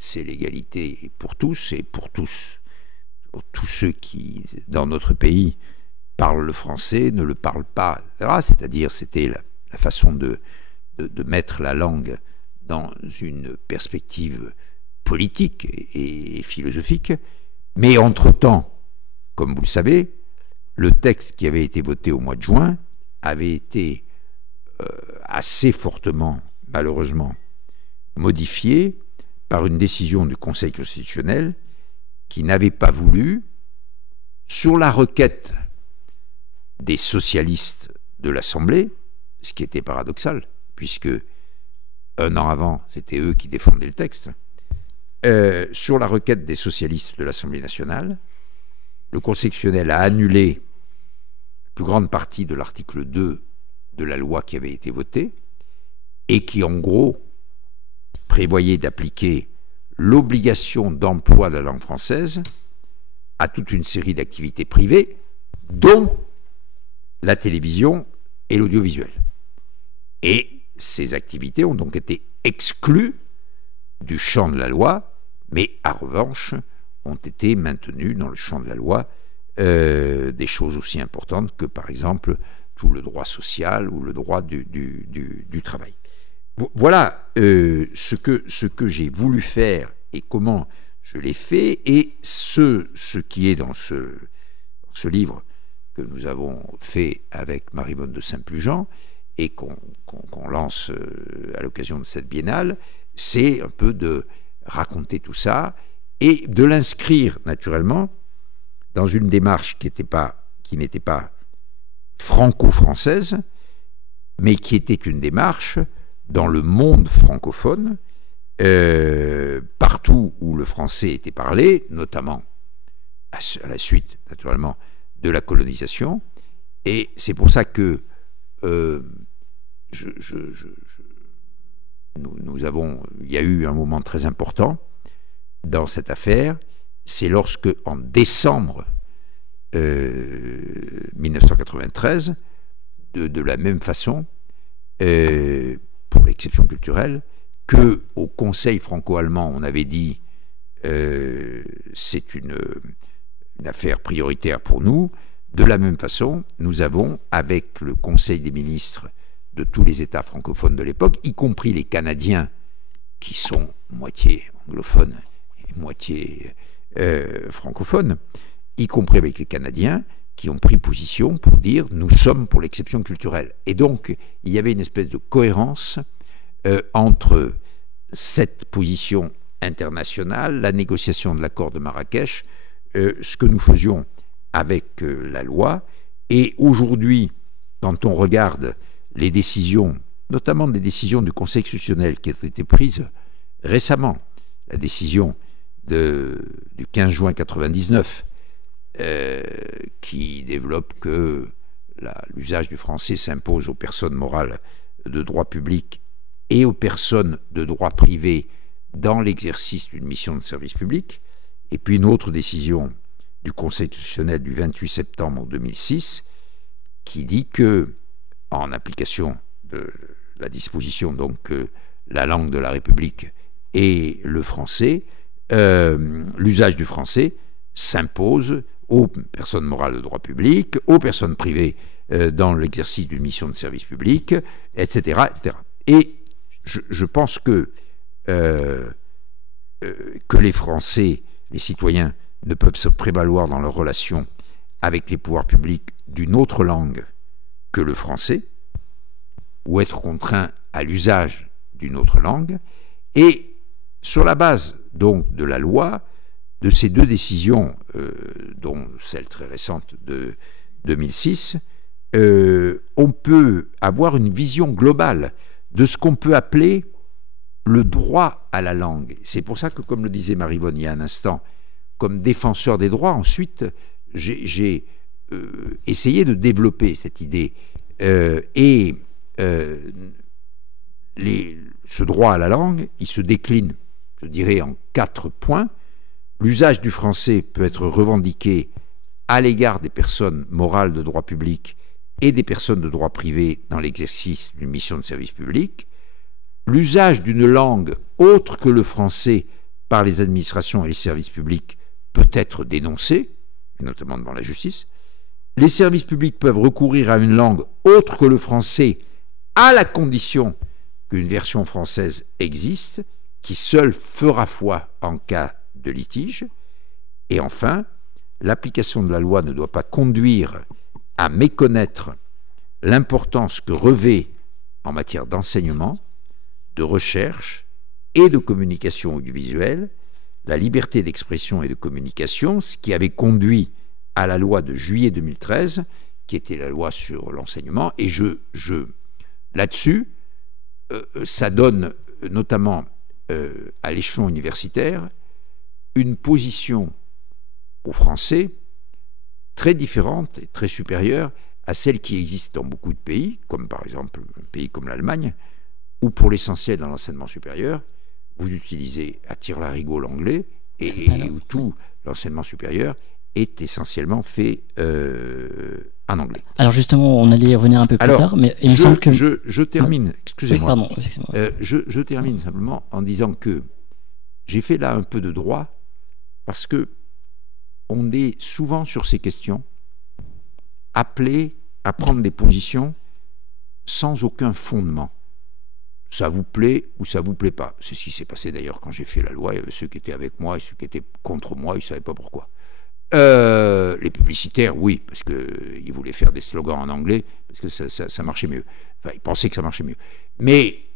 pour tous et pour tous ceux qui, dans notre pays, parlent le français, ne le parlent pas, etc. C'est-à-dire, c'était la façon de mettre la langue dans une perspective politique et philosophique. Mais entre-temps, comme vous le savez, le texte qui avait été voté au mois de juin avait été assez fortement, malheureusement, modifié par une décision du Conseil constitutionnel qui n'avait pas voulu, sur la requête des socialistes de l'Assemblée, ce qui était paradoxal, puisque un an avant, c'était eux qui défendaient le texte, sur la requête des socialistes de l'Assemblée nationale, le Conseil constitutionnel a annulé la plus grande partie de l'article 2 de la loi qui avait été votée, et qui, en gros, prévoyait d'appliquer l'obligation d'emploi de la langue française à toute une série d'activités privées, dont la télévision et l'audiovisuel. Et ces activités ont donc été exclues du champ de la loi, mais en revanche ont été maintenues dans le champ de la loi des choses aussi importantes que, par exemple, tout le droit social ou le droit du travail. Voilà ce que j'ai voulu faire et comment je l'ai fait, et ce qui est dans ce livre que nous avons fait avec Maryvonne de Saint-Plujean et qu'on lance à l'occasion de cette biennale, c'est un peu de raconter tout ça et de l'inscrire naturellement dans une démarche qui n'était pas franco-française, mais qui était une démarche dans le monde francophone, partout où le français était parlé, notamment à la suite, naturellement, de la colonisation. Et c'est pour ça que il y a eu un moment très important dans cette affaire. C'est lorsque, en décembre 1993, de la même façon, pour l'exception culturelle, que au Conseil franco-allemand, on avait dit c'est une affaire prioritaire pour nous. De la même façon, nous avons, avec le Conseil des ministres de tous les États francophones de l'époque, y compris les Canadiens, qui sont moitié anglophones et moitié francophones, y compris avec les Canadiens, qui ont pris position pour dire « nous sommes pour l'exception culturelle ». Et donc, il y avait une espèce de cohérence entre cette position internationale, la négociation de l'accord de Marrakech, ce que nous faisions avec la loi. Et aujourd'hui, quand on regarde les décisions, notamment des décisions du Conseil constitutionnel qui ont été prises récemment, la décision du 15 juin 1999, qui développe que l'usage du français s'impose aux personnes morales de droit public et aux personnes de droit privé dans l'exercice d'une mission de service public, et puis une autre décision du Conseil constitutionnel du 28 septembre 2006 qui dit que, en application de la disposition donc que la langue de la République est le français, l'usage du français s'impose aux personnes morales de droit public, aux personnes privées dans l'exercice d'une mission de service public, etc. etc. Et je pense que les Français, les citoyens, ne peuvent se prévaloir dans leurs relations avec les pouvoirs publics d'une autre langue que le français, ou être contraints à l'usage d'une autre langue. Et sur la base donc de la loi, de ces deux décisions, dont celle très récente de 2006, on peut avoir une vision globale de ce qu'on peut appeler le droit à la langue. C'est pour ça que, comme le disait Maryvonne il y a un instant, comme défenseur des droits, ensuite, j'ai essayé de développer cette idée. Ce droit à la langue, il se décline, je dirais, en 4 points. L'usage du français peut être revendiqué à l'égard des personnes morales de droit public et des personnes de droit privé dans l'exercice d'une mission de service public. L'usage d'une langue autre que le français par les administrations et les services publics peut être dénoncé, notamment devant la justice. Les services publics peuvent recourir à une langue autre que le français à la condition qu'une version française existe, qui seule fera foi en cas de litige. Et enfin, l'application de la loi ne doit pas conduire à méconnaître l'importance que revêt en matière d'enseignement, de recherche et de communication audiovisuelle la liberté d'expression et de communication, ce qui avait conduit à la loi de juillet 2013, qui était la loi sur l'enseignement. Et là-dessus, ça donne notamment à l'échelon universitaire une position aux Français très différente et très supérieure à celle qui existe dans beaucoup de pays, comme par exemple un pays comme l'Allemagne, où pour l'essentiel dans l'enseignement supérieur, vous utilisez à tire-larigot l'anglais et où tout l'enseignement supérieur est essentiellement fait en anglais. Alors justement, on allait y revenir un peu plus tard, mais il me semble que... Je termine, excusez-moi. Oui, pardon, excusez-moi. Je termine simplement en disant que j'ai fait là un peu de droit parce que on est souvent sur ces questions appelé à prendre des positions sans aucun fondement. Ça vous plaît ou ça vous plaît pas. C'est ce qui s'est passé d'ailleurs quand j'ai fait la loi. Il y avait ceux qui étaient avec moi et ceux qui étaient contre moi, ils ne savaient pas pourquoi. Les publicitaires, oui, parce qu'ils voulaient faire des slogans en anglais, parce que ça marchait mieux. Enfin, ils pensaient que ça marchait mieux. Mais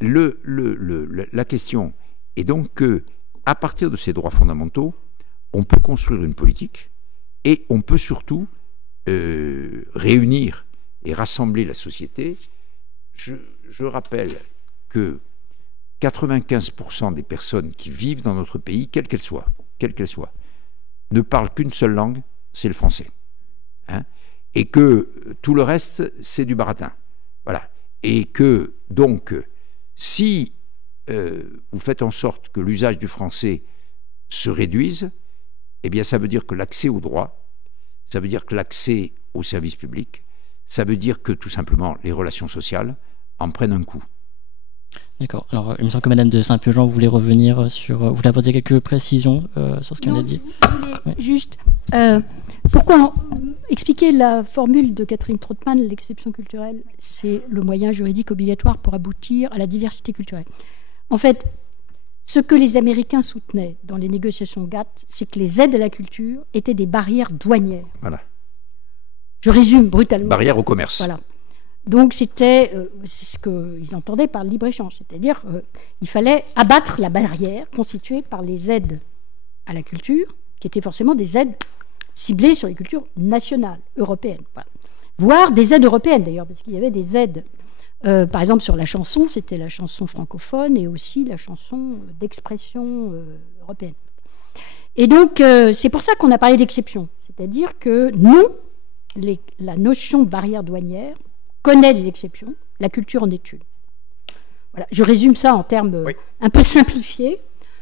la question est donc qu'à partir de ces droits fondamentaux, on peut construire une politique et on peut surtout réunir et rassembler la société. Je rappelle que 95% des personnes qui vivent dans notre pays, quelle qu'elle soit, ne parlent qu'une seule langue, c'est le français. Hein, et que tout le reste, c'est du baratin. Voilà. Et que, donc, si vous faites en sorte que l'usage du français se réduise, eh bien, ça veut dire que l'accès aux droits, ça veut dire que l'accès aux services publics, ça veut dire que, tout simplement, les relations sociales en prennent un coup. D'accord. Alors, il me semble que Madame de Saint-Pulgent voulait revenir sur... Vous voulez apporter quelques précisions sur ce qu'elle a dit. Oui. Juste, pourquoi expliquer la formule de Catherine Trautmann, l'exception culturelle, c'est le moyen juridique obligatoire pour aboutir à la diversité culturelle. En fait, ce que les Américains soutenaient dans les négociations GATT, c'est que les aides à la culture étaient des barrières douanières. Voilà. Je résume brutalement. Barrières au commerce. Voilà. Donc c'est ce qu'ils entendaient par le libre-échange, c'est-à-dire qu'il fallait abattre la barrière constituée par les aides à la culture, qui étaient forcément des aides ciblées sur les cultures nationales, européennes. Voilà. Voire des aides européennes d'ailleurs, parce qu'il y avait des aides, par exemple sur la chanson, c'était la chanson francophone et aussi la chanson d'expression européenne. Et donc c'est pour ça qu'on a parlé d'exception, c'est-à-dire que non, la notion de barrière douanière connaît des exceptions, la culture en est une. Voilà, je résume ça en termes un peu simplifiés.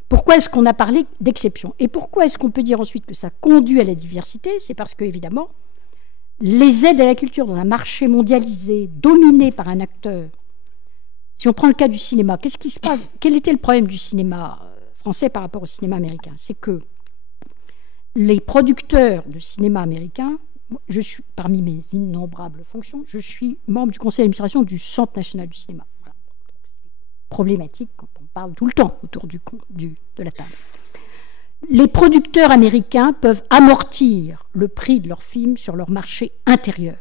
Pourquoi est-ce qu'on a parlé d'exception? Et pourquoi est-ce qu'on peut dire ensuite que ça conduit à la diversité? C'est parce que, évidemment, les aides à la culture dans un marché mondialisé, dominé par un acteur, si on prend le cas du cinéma, qu'est-ce qui se passe? Quel était le problème du cinéma français par rapport au cinéma américain? C'est que les producteurs de cinéma américain, je suis, parmi mes innombrables fonctions, je suis membre du conseil d'administration du Centre national du cinéma. Voilà. C'est problématique quand on parle tout le temps autour de la table. Les producteurs américains peuvent amortir le prix de leurs films sur leur marché intérieur.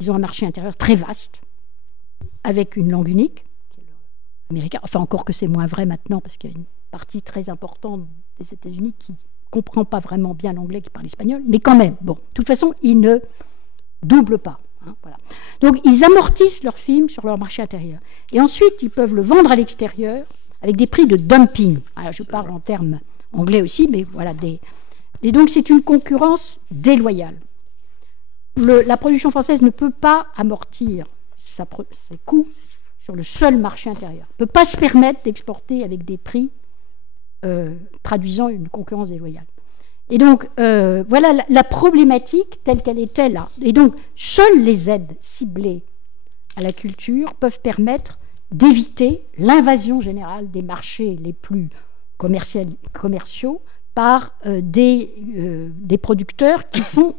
Ils ont un marché intérieur très vaste, avec une langue unique, qui est l'américain. Enfin, encore que c'est moins vrai maintenant, parce qu'il y a une partie très importante des États-Unis qui ne comprend pas vraiment bien l'anglais, qui parle espagnol, mais quand même, bon, de toute façon, ils ne doublent pas. Hein, voilà. Donc, ils amortissent leurs films sur leur marché intérieur. Et ensuite, ils peuvent le vendre à l'extérieur avec des prix de dumping. Alors, je parle en termes anglais aussi, mais voilà. Et donc, c'est une concurrence déloyale. La production française ne peut pas amortir ses coûts sur le seul marché intérieur. Elle ne peut pas se permettre d'exporter avec des prix traduisant une concurrence déloyale. Et donc, voilà la problématique telle qu'elle était là. Et donc, seules les aides ciblées à la culture peuvent permettre d'éviter l'invasion générale des marchés les plus commerciaux par des producteurs qui sont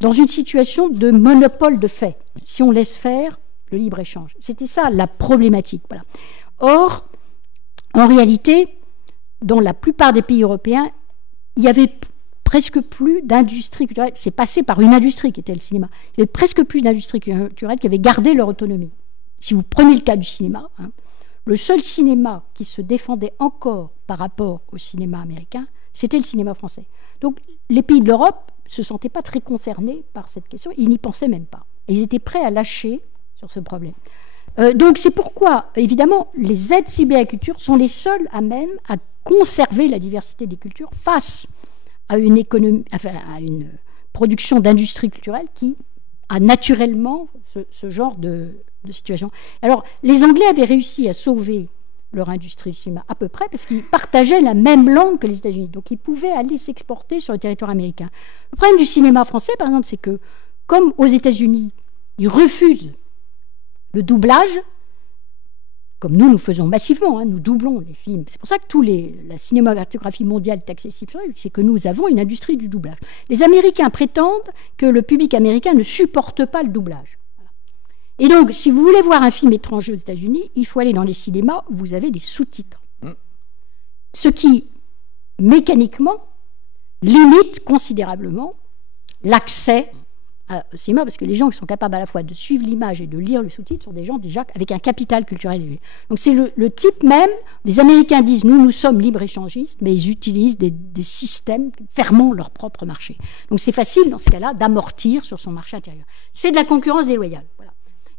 dans une situation de monopole de fait, si on laisse faire le libre-échange. C'était ça la problématique. Voilà. Or, en réalité, dans la plupart des pays européens, il y avait presque plus d'industrie culturelle. C'est passé par une industrie qui était le cinéma. Il y avait presque plus d'industrie culturelle qui avait gardé leur autonomie. Si vous prenez le cas du cinéma, hein, le seul cinéma qui se défendait encore par rapport au cinéma américain, c'était le cinéma français. Donc les pays de l'Europe ne se sentaient pas très concernés par cette question. Ils n'y pensaient même pas. Et ils étaient prêts à lâcher sur ce problème. Donc c'est pourquoi, évidemment, les aides ciblées à la culture sont les seules à même à conserver la diversité des cultures face à une production d'industrie culturelle qui a naturellement ce genre de situation. Alors, les Anglais avaient réussi à sauver leur industrie du cinéma à peu près parce qu'ils partageaient la même langue que les États-Unis. Donc, ils pouvaient aller s'exporter sur le territoire américain. Le problème du cinéma français, par exemple, c'est que, comme aux États-Unis, ils refusent le doublage, comme nous faisons massivement, hein, nous doublons les films. C'est pour ça que la cinématographie mondiale est accessible, c'est que nous avons une industrie du doublage. Les Américains prétendent que le public américain ne supporte pas le doublage. Voilà. Et donc, si vous voulez voir un film étranger aux États-Unis, il faut aller dans les cinémas où vous avez des sous-titres. Ce qui, mécaniquement, limite considérablement l'accès au cinéma, parce que les gens qui sont capables à la fois de suivre l'image et de lire le sous-titre sont des gens déjà avec un capital culturel élevé. Donc c'est le type même, les Américains disent nous sommes libre-échangistes, mais ils utilisent des systèmes fermant leur propre marché. Donc c'est facile dans ce cas-là d'amortir sur son marché intérieur. C'est de la concurrence déloyale. Voilà.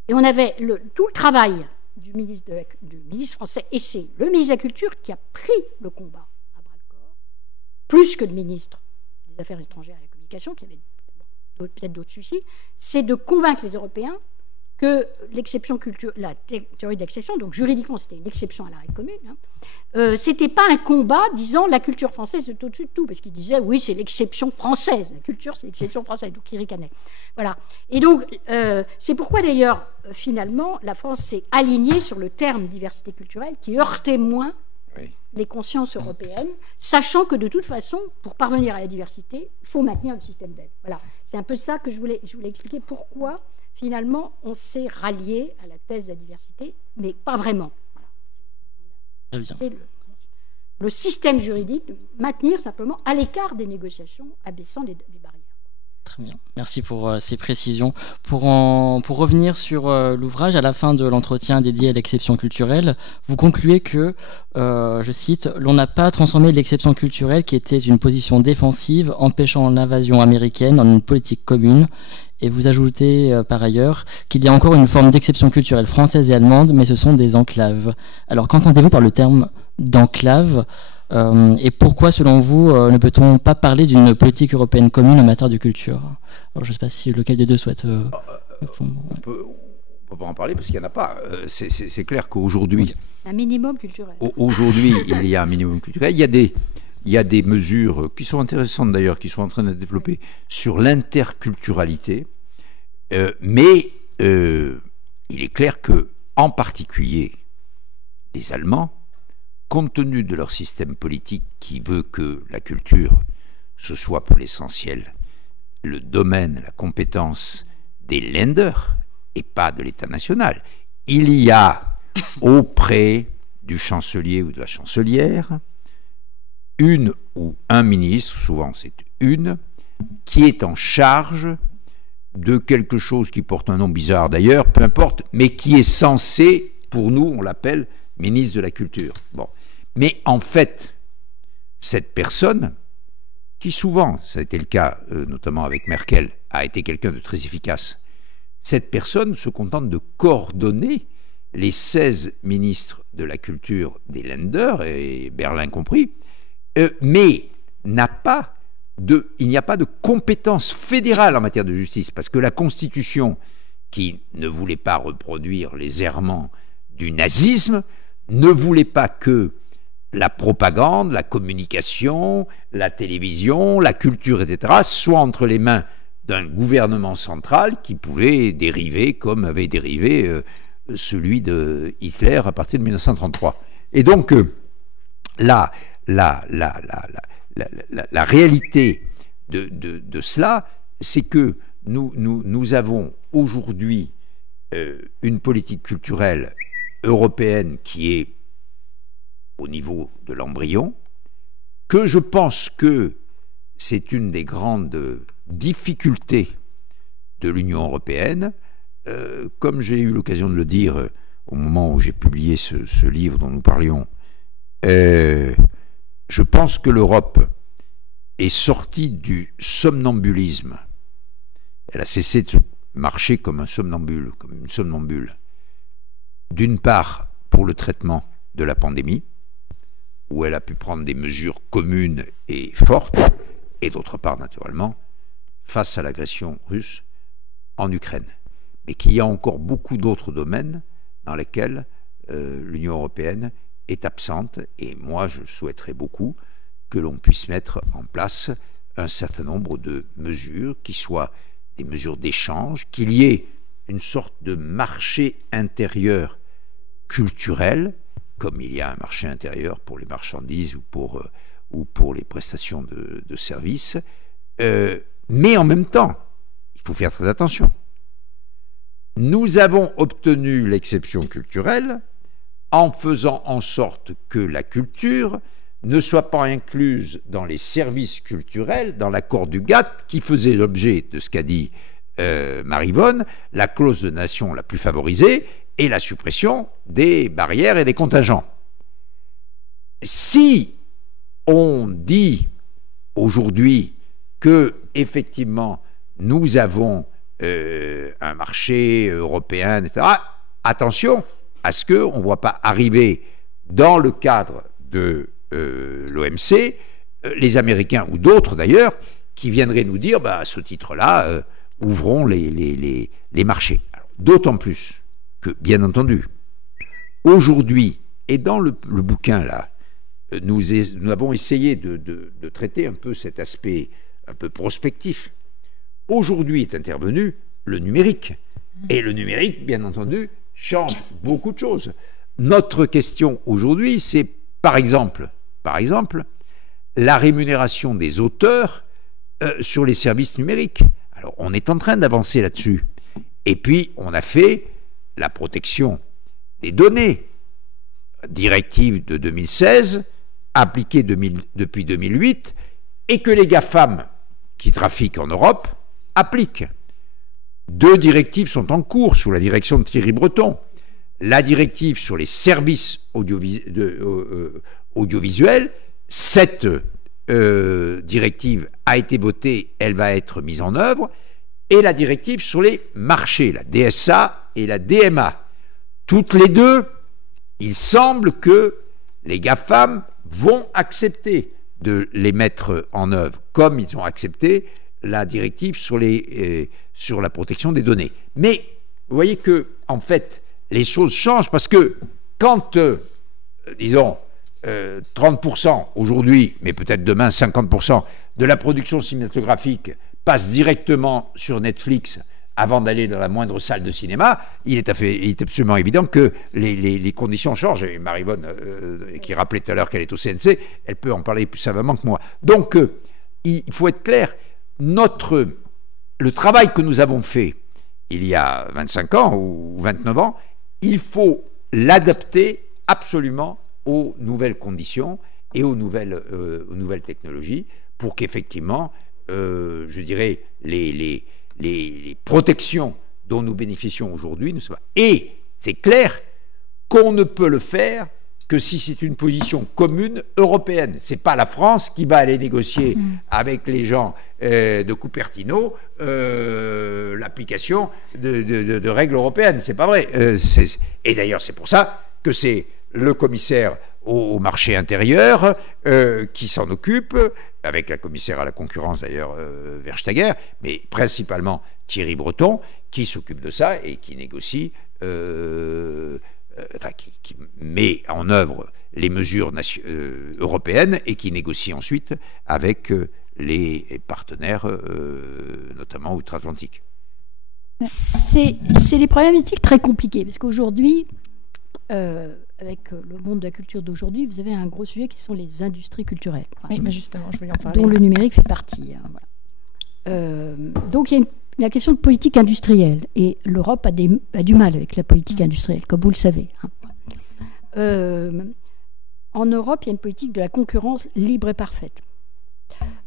Et on avait tout le travail du ministre français, et c'est le ministre de la Culture qui a pris le combat à bras-le-corps, plus que le ministre des Affaires étrangères et de la Communication, qui avait peut-être d'autres soucis, c'est de convaincre les Européens que la théorie de l'exception, donc juridiquement c'était une exception à la règle commune, c'était pas un combat disant la culture française est au-dessus de tout, parce qu'ils disaient oui c'est l'exception française, la culture c'est l'exception française, donc ils ricanaient. Voilà. Et donc c'est pourquoi d'ailleurs finalement la France s'est alignée sur le terme diversité culturelle qui heurtait moins les consciences européennes, sachant que de toute façon, pour parvenir à la diversité, il faut maintenir le système d'aide. Voilà. C'est un peu ça que je voulais expliquer pourquoi finalement, on s'est rallié à la thèse de la diversité, mais pas vraiment. Voilà. C'est le système juridique de maintenir simplement à l'écart des négociations, abaissant les barrières. Très bien, merci pour ces précisions. Pour revenir sur l'ouvrage, à la fin de l'entretien dédié à l'exception culturelle, vous concluez que, je cite, « l'on n'a pas transformé l'exception culturelle qui était une position défensive, empêchant l'invasion américaine en une politique commune ». Et vous ajoutez par ailleurs qu'il y a encore une forme d'exception culturelle française et allemande, mais ce sont des enclaves. Alors qu'entendez-vous par le terme d'enclave et pourquoi, selon vous, ne peut-on pas parler d'une politique européenne commune en matière de culture? Alors, je ne sais pas si lequel des deux souhaite répondre. On peut pas en parler parce qu'il n'y en a pas. C'est clair qu'aujourd'hui... Un minimum culturel. Aujourd'hui, il y a un minimum culturel. Il y a des mesures qui sont intéressantes d'ailleurs, qui sont en train de développer sur l'interculturalité, mais il est clair que, en particulier, les Allemands, compte tenu de leur système politique qui veut que la culture, ce soit pour l'essentiel le domaine, la compétence des Länder et pas de l'État national, il y a auprès du chancelier ou de la chancelière une ou un ministre, souvent c'est une, qui est en charge de quelque chose qui porte un nom bizarre d'ailleurs, peu importe, mais qui est censé, pour nous, on l'appelle ministre de la Culture. Bon. Mais en fait, cette personne, qui souvent, ça a été le cas notamment avec Merkel, a été quelqu'un de très efficace, cette personne se contente de coordonner les 16 ministres de la Culture des Länder, et Berlin compris, mais il n'y a pas de compétence fédérale en matière de justice, parce que la Constitution, qui ne voulait pas reproduire les errements du nazisme, ne voulait pas que la propagande, la communication, la télévision, la culture, etc., soient entre les mains d'un gouvernement central qui pouvait dériver comme avait dérivé celui de Hitler à partir de 1933. Et donc, la réalité de cela, c'est que nous avons aujourd'hui une politique culturelle européenne qui est au niveau de l'embryon, que je pense que c'est une des grandes difficultés de l'Union européenne. Comme j'ai eu l'occasion de le dire au moment où j'ai publié ce livre dont nous parlions, je pense que l'Europe est sortie du somnambulisme. Elle a cessé de marcher comme un somnambule, comme une somnambule. D'une part, pour le traitement de la pandémie, où elle a pu prendre des mesures communes et fortes, et d'autre part, naturellement, face à l'agression russe en Ukraine. Mais qu'il y a encore beaucoup d'autres domaines dans lesquels l'Union européenne est absente, et moi je souhaiterais beaucoup que l'on puisse mettre en place un certain nombre de mesures qui soient des mesures d'échange, qu'il y ait une sorte de marché intérieur culturel, comme il y a un marché intérieur pour les marchandises ou pour les prestations de services, mais en même temps, il faut faire très attention. Nous avons obtenu l'exception culturelle en faisant en sorte que la culture ne soit pas incluse dans les services culturels, dans l'accord du GATT, qui faisait l'objet de ce qu'a dit Maryvonne, la clause de nation la plus favorisée, et la suppression des barrières et des contingents. Si on dit aujourd'hui que, effectivement, nous avons un marché européen, etc., attention, à ce qu'on ne voit pas arriver dans le cadre de l'OMC les Américains ou d'autres d'ailleurs qui viendraient nous dire à ce titre-là, ouvrons les marchés. D'autant plus que, bien entendu, aujourd'hui, et dans le bouquin là, nous avons essayé de traiter un peu cet aspect un peu prospectif. Aujourd'hui est intervenu le numérique. Et le numérique, bien entendu, change beaucoup de choses. Notre question aujourd'hui, c'est par exemple, la rémunération des auteurs sur les services numériques. Alors, on est en train d'avancer là-dessus. Et puis, on a fait la protection des données, directive de 2016, appliquée depuis 2008, et que les GAFAM qui trafiquent en Europe appliquent. 2 directives sont en cours sous la direction de Thierry Breton. La directive sur les services audiovisuels, cette directive a été votée, elle va être mise en œuvre, et la directive sur les marchés, la DSA et la DMA. Toutes les deux, il semble que les GAFAM vont accepter de les mettre en œuvre, comme ils ont accepté la directive sur la protection des données. Mais vous voyez que, en fait, les choses changent parce que quand, disons, 30% aujourd'hui, mais peut-être demain 50% de la production cinématographique passe directement sur Netflix avant d'aller dans la moindre salle de cinéma, il est absolument évident que les conditions changent. Et Maryvonne, qui rappelait tout à l'heure qu'elle est au CNC, elle peut en parler plus savamment que moi. Donc, il faut être clair, le travail que nous avons fait il y a 25 ans ou 29 ans, il faut l'adapter absolument aux nouvelles conditions et aux nouvelles technologies pour qu'effectivement, je dirais, les protections dont nous bénéficions aujourd'hui ne soient pas. Et c'est clair qu'on ne peut le faire que si c'est une position commune européenne. C'est pas la France qui va aller négocier avec les gens de Cupertino l'application de règles européennes. C'est pas vrai. Et d'ailleurs, c'est pour ça que c'est le commissaire au marché intérieur qui s'en occupe, avec la commissaire à la concurrence d'ailleurs, Verstager, mais principalement Thierry Breton, qui s'occupe de ça et qui négocie, qui met en œuvre les mesures européennes et qui négocie ensuite avec les partenaires, notamment outre-Atlantique. C'est des problématiques très compliquées, parce qu'aujourd'hui, avec le monde de la culture d'aujourd'hui, vous avez un gros sujet qui sont les industries culturelles. Oui, mais justement, je voulais en parler. Dont le numérique fait partie. Voilà. Donc il y a la question de politique industrielle. Et l'Europe a du mal avec la politique industrielle, comme vous le savez. En Europe, il y a une politique de la concurrence libre et parfaite.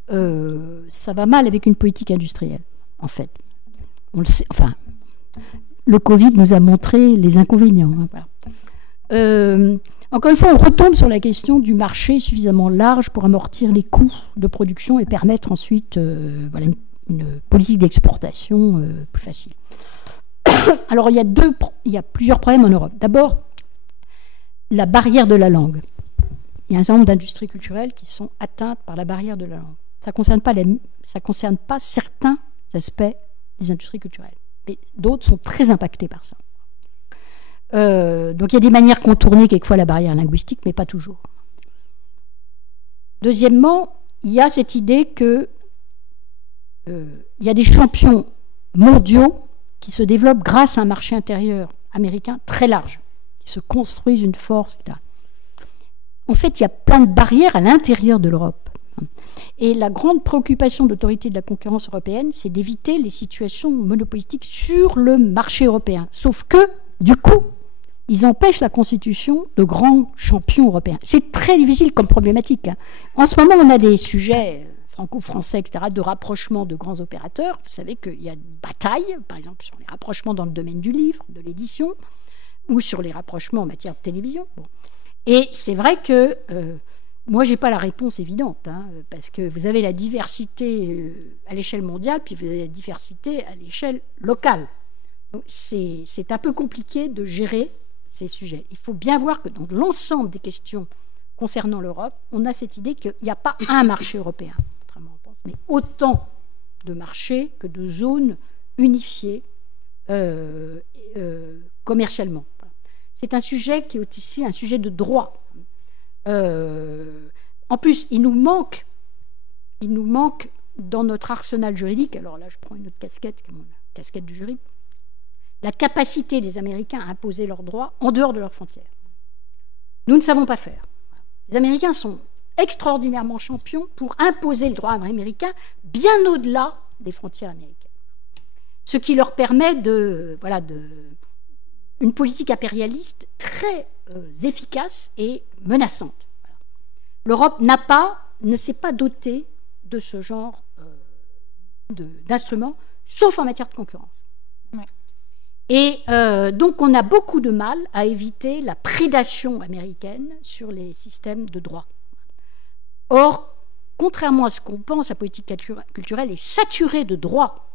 Ça va mal avec une politique industrielle, en fait. On le sait, enfin, le Covid nous a montré les inconvénients. Voilà. Encore une fois, on retombe sur la question du marché suffisamment large pour amortir les coûts de production et permettre ensuite une politique d'exportation plus facile. Alors, il y a plusieurs problèmes en Europe. D'abord, la barrière de la langue. Il y a un certain nombre d'industries culturelles qui sont atteintes par la barrière de la langue. Ça ne concerne pas certains aspects des industries culturelles, mais d'autres sont très impactés par ça. Donc il y a des manières contourner quelquefois la barrière linguistique, mais pas toujours. Deuxièmement, il y a cette idée que il y a des champions mondiaux qui se développent grâce à un marché intérieur américain très large, qui se construisent une force, etc. En fait, il y a plein de barrières à l'intérieur de l'Europe. Et la grande préoccupation de l'autorité de la concurrence européenne, c'est d'éviter les situations monopolistiques sur le marché européen. Sauf que, du coup, ils empêchent la constitution de grands champions européens. C'est très difficile comme problématique. En ce moment, on a des sujets franco-français, etc., de rapprochement de grands opérateurs. Vous savez qu'il y a une bataille, par exemple, sur les rapprochements dans le domaine du livre, de l'édition, ou sur les rapprochements en matière de télévision. Bon. Et c'est vrai que moi, je n'ai pas la réponse évidente, parce que vous avez la diversité à l'échelle mondiale, puis vous avez la diversité à l'échelle locale. Donc c'est un peu compliqué de gérer ces sujets. Il faut bien voir que dans l'ensemble des questions concernant l'Europe, on a cette idée qu'il n'y a pas un marché européen, contrairement on pense, mais autant de marchés que de zones unifiées commercialement. Voilà. C'est un sujet qui est aussi un sujet de droit. En plus, il nous manque dans notre arsenal juridique, alors là je prends une autre casquette, qui est mon casquette du jury, la capacité des Américains à imposer leurs droits en dehors de leurs frontières. Nous ne savons pas faire. Les Américains sont extraordinairement champions pour imposer le droit américain bien au-delà des frontières américaines. Ce qui leur permet une politique impérialiste très efficace et menaçante. Voilà. L'Europe ne s'est pas dotée de ce genre d'instruments, sauf en matière de concurrence. Ouais. Et donc on a beaucoup de mal à éviter la prédation américaine sur les systèmes de droit. Or, contrairement à ce qu'on pense, la politique culturelle est saturée de droits.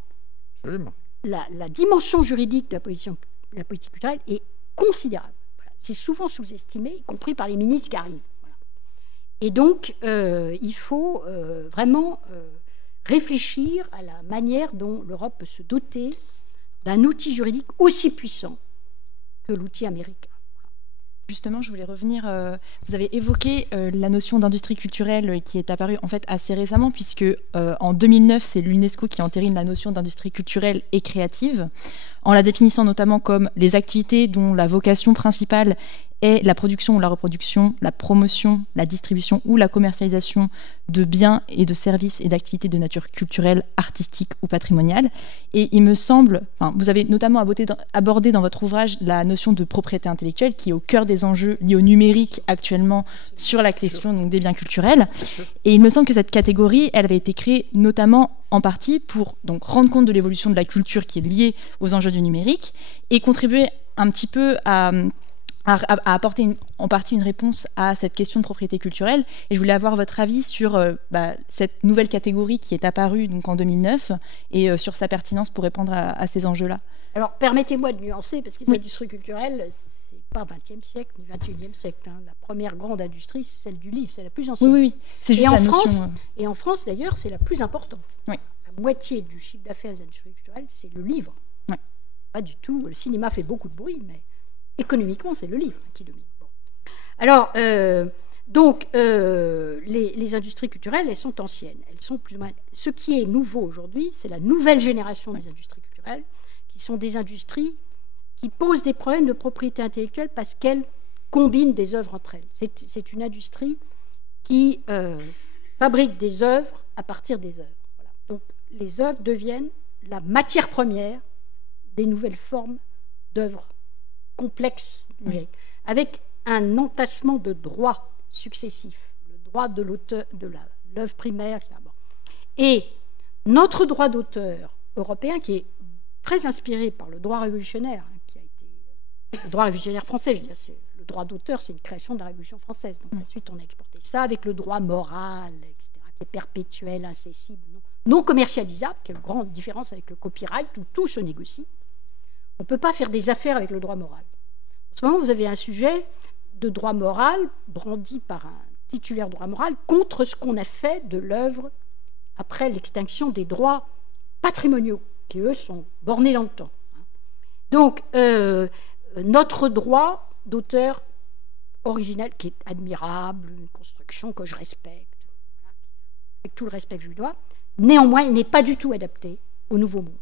Absolument. La dimension juridique de la politique culturelle est considérable. Voilà. C'est souvent sous-estimé, y compris par les ministres qui arrivent. Voilà. Et donc, il faut vraiment réfléchir à la manière dont l'Europe peut se doter d'un outil juridique aussi puissant que l'outil américain. Justement, je voulais revenir, vous avez évoqué la notion d'industrie culturelle qui est apparue en fait assez récemment, puisque en 2009, c'est l'UNESCO qui entérine la notion d'industrie culturelle et créative, en la définissant notamment comme les activités dont la vocation principale est la production ou la reproduction, la promotion, la distribution ou la commercialisation de biens et de services et d'activités de nature culturelle, artistique ou patrimoniale. Et il me semble, vous avez notamment abordé dans votre ouvrage la notion de propriété intellectuelle qui est au cœur des enjeux liés au numérique actuellement sur la question donc, des biens culturels. Et il me semble que cette catégorie, elle avait été créée notamment en partie pour donc, rendre compte de l'évolution de la culture qui est liée aux enjeux du numérique et contribuer un petit peu à apporter en partie une réponse à cette question de propriété culturelle. Et je voulais avoir votre avis sur cette nouvelle catégorie qui est apparue donc, en 2009 et sur sa pertinence pour répondre à ces enjeux-là. Alors, permettez-moi de nuancer, parce que les industries culturelles, c'est pas 20e siècle ni 21e siècle. Hein. La première grande industrie, c'est celle du livre, c'est la plus ancienne. Oui. C'est juste et en France, d'ailleurs, c'est la plus importante. Oui. La moitié du chiffre d'affaires des industries culturelles, c'est le livre. Oui. Pas du tout. Le cinéma fait beaucoup de bruit, mais économiquement, c'est le livre qui domine. Bon. Alors, les industries culturelles, elles sont anciennes. Elles sont plus ou moins... Ce qui est nouveau aujourd'hui, c'est la nouvelle génération des industries culturelles, qui sont des industries qui posent des problèmes de propriété intellectuelle parce qu'elles combinent des œuvres entre elles. C'est une industrie qui fabrique des œuvres à partir des œuvres. Voilà. Donc, les œuvres deviennent la matière première des nouvelles formes d'œuvres complexes, avec un entassement de droits successifs, le droit de l'auteur, de l'œuvre primaire, etc. Et notre droit d'auteur européen, qui est très inspiré par le droit révolutionnaire, qui a été le droit révolutionnaire français, je veux dire, le droit d'auteur, c'est une création de la Révolution française. Donc ensuite, on a exporté ça avec le droit moral, etc., qui est perpétuel, incessible, non commercialisable, qui est une grande différence avec le copyright, où tout se négocie. On ne peut pas faire des affaires avec le droit moral. En ce moment, vous avez un sujet de droit moral brandi par un titulaire de droit moral contre ce qu'on a fait de l'œuvre après l'extinction des droits patrimoniaux, qui, eux, sont bornés dans le temps. Donc, notre droit d'auteur original, qui est admirable, une construction que je respecte, avec tout le respect que je lui dois, néanmoins, il n'est pas du tout adapté au nouveau monde.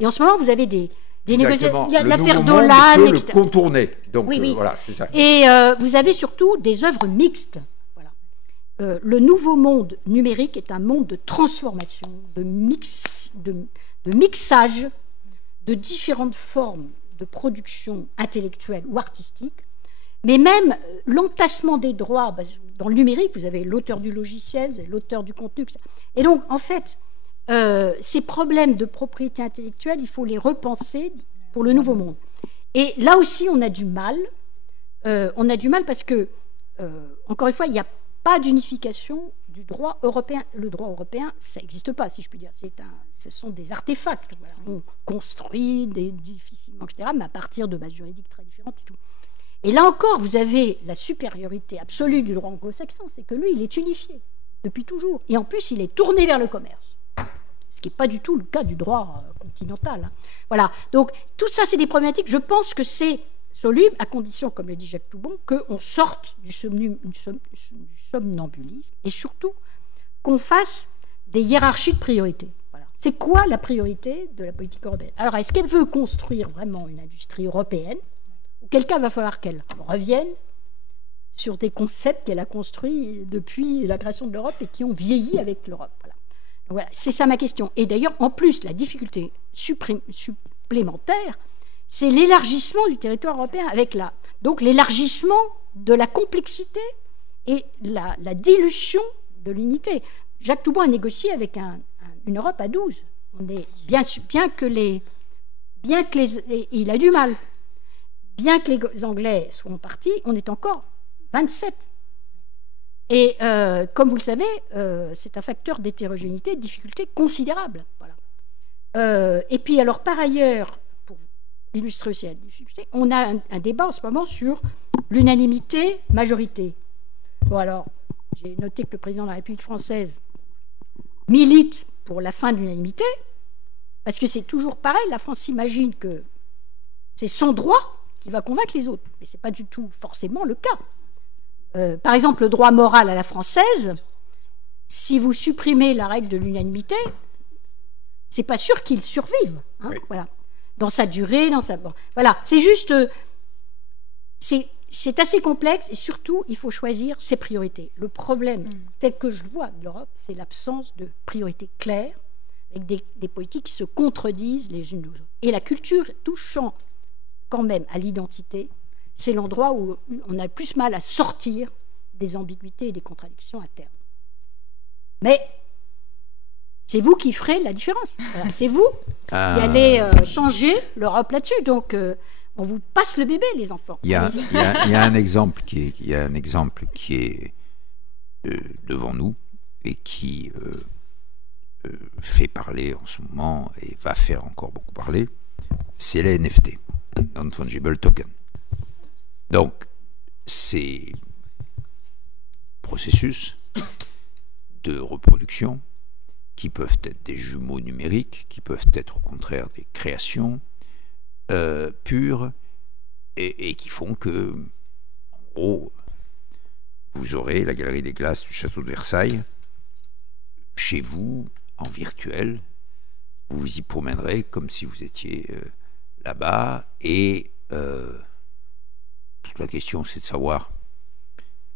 Et en ce moment, vous avez des négociations. Il y a l'affaire Dolan, etc. Le contourner. Donc, oui. Voilà, c'est ça. Et vous avez surtout des œuvres mixtes. Voilà. Le nouveau monde numérique est un monde de transformation, de mixage de différentes formes de production intellectuelle ou artistique. Mais même l'entassement des droits, dans le numérique, vous avez l'auteur du logiciel, vous avez l'auteur du contenu, etc. Et donc, en fait, ces problèmes de propriété intellectuelle, il faut les repenser pour le nouveau monde. Et là aussi, on a du mal. On a du mal parce que, encore une fois, il n'y a pas d'unification du droit européen. Le droit européen, ça n'existe pas, si je puis dire. Ce sont des artefacts. Voilà. On construit difficilement, etc., mais à partir de bases juridiques très différentes et tout. Et là encore, vous avez la supériorité absolue du droit anglo-saxon, c'est que lui, il est unifié depuis toujours. Et en plus, il est tourné vers le commerce, ce qui n'est pas du tout le cas du droit continental. Hein. Voilà. Donc, tout ça, c'est des problématiques. Je pense que c'est soluble, à condition, comme le dit Jacques Toubon, qu'on sorte du somnambulisme et surtout qu'on fasse des hiérarchies de priorité. Voilà. C'est quoi la priorité de la politique européenne? Alors, est-ce qu'elle veut construire vraiment une industrie européenne? Auquel cas, il va falloir qu'elle revienne sur des concepts qu'elle a construits depuis la création de l'Europe et qui ont vieilli avec l'Europe. Voilà. Voilà, c'est ça ma question. Et d'ailleurs, en plus, la difficulté supplémentaire, c'est l'élargissement du territoire européen avec donc l'élargissement de la complexité et la dilution de l'unité. Jacques Toubon a négocié avec une Europe à 12. On est bien que les et il a du mal. Bien que les Anglais soient partis, on est encore 27. Et comme vous le savez, c'est un facteur d'hétérogénéité, de difficulté considérable. Voilà. Et puis alors, par ailleurs, pour illustrer aussi la difficulté, on a un débat en ce moment sur l'unanimité-majorité. Bon alors, j'ai noté que le président de la République française milite pour la fin de l'unanimité, parce que c'est toujours pareil, la France s'imagine que c'est son droit qui va convaincre les autres. Mais ce n'est pas du tout forcément le cas. Par exemple, le droit moral à la française, si vous supprimez la règle de l'unanimité, c'est pas sûr qu'il survive. Hein, oui. Voilà. Dans sa durée, Bon, voilà, c'est juste... C'est assez complexe et surtout, il faut choisir ses priorités. Le problème, tel que je le vois de l'Europe, c'est l'absence de priorités claires, avec des politiques qui se contredisent les unes aux autres. Et la culture touchant quand même à l'identité, c'est l'endroit où on a le plus mal à sortir des ambiguïtés et des contradictions internes. Mais c'est vous qui ferez la différence. Voilà, c'est vous qui allez changer l'Europe là-dessus. Donc, on vous passe le bébé, les enfants. Il y a un exemple qui est devant nous et qui fait parler en ce moment et va faire encore beaucoup parler, c'est les NFT, Non-Fungible Token. Donc, ces processus de reproduction qui peuvent être des jumeaux numériques, qui peuvent être au contraire des créations pures et qui font que, en gros, vous aurez la Galerie des Glaces du Château de Versailles chez vous, en virtuel. Vous vous y promènerez comme si vous étiez là-bas et toute la question, c'est de savoir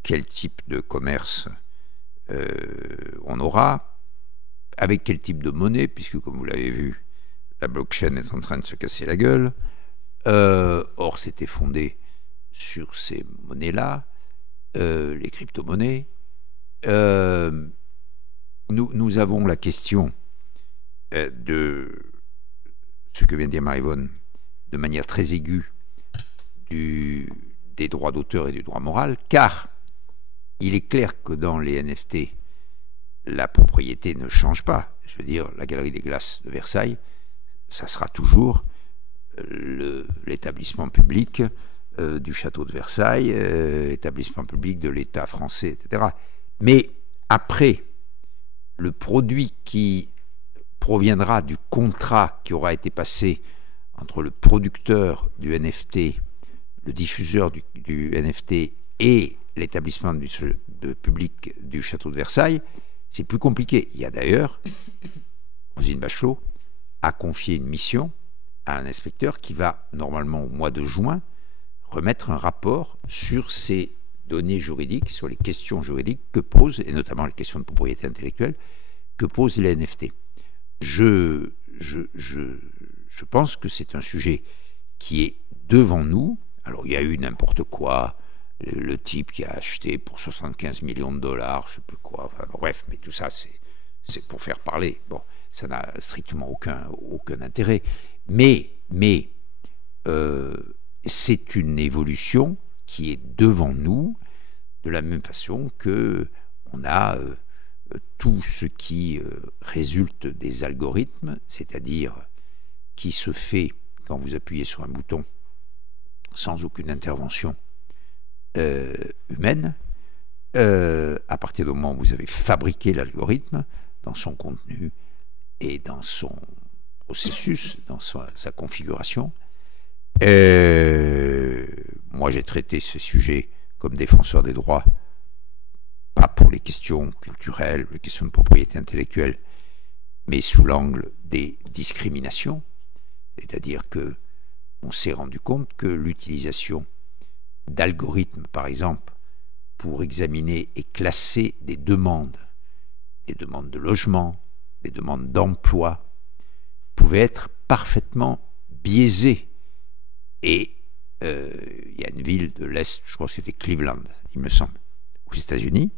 quel type de commerce on aura, avec quel type de monnaie, puisque, comme vous l'avez vu, la blockchain est en train de se casser la gueule. Or, c'était fondé sur ces monnaies-là, les crypto-monnaies. Nous avons la question de ce que vient de dire Marie-Vonne de manière très aiguë des droits d'auteur et du droit moral, car il est clair que dans les NFT, la propriété ne change pas. Je veux dire, la Galerie des Glaces de Versailles, ça sera toujours l'établissement public du château de Versailles, établissement public de l'État français, etc. Mais après, le produit qui proviendra du contrat qui aura été passé entre le producteur du NFT, le diffuseur du NFT et l'établissement public du château de Versailles, c'est plus compliqué. Il y a d'ailleurs, Roselyne Bachelot a confié une mission à un inspecteur qui va, normalement au mois de juin, remettre un rapport sur ces données juridiques, sur les questions juridiques que posent, et notamment les questions de propriété intellectuelle, que posent les NFT. Je pense que c'est un sujet qui est devant nous. Alors, il y a eu n'importe quoi, le type qui a acheté pour 75 millions de dollars, je ne sais plus quoi, enfin, bref, mais tout ça, c'est pour faire parler. Bon, ça n'a strictement aucun intérêt. Mais c'est une évolution qui est devant nous, de la même façon que on a tout ce qui résulte des algorithmes, c'est-à-dire qui se fait quand vous appuyez sur un bouton sans aucune intervention humaine, à partir du moment où vous avez fabriqué l'algorithme dans son contenu et dans son processus, dans sa configuration. Moi, j'ai traité ce sujet comme défenseur des droits, pas pour les questions culturelles, les questions de propriété intellectuelle, mais sous l'angle des discriminations. C'est-à-dire que on s'est rendu compte que l'utilisation d'algorithmes, par exemple, pour examiner et classer des demandes de logement, des demandes d'emploi, pouvait être parfaitement biaisée. Et il y a une ville de l'Est, je crois que c'était Cleveland, il me semble, aux États-Unis,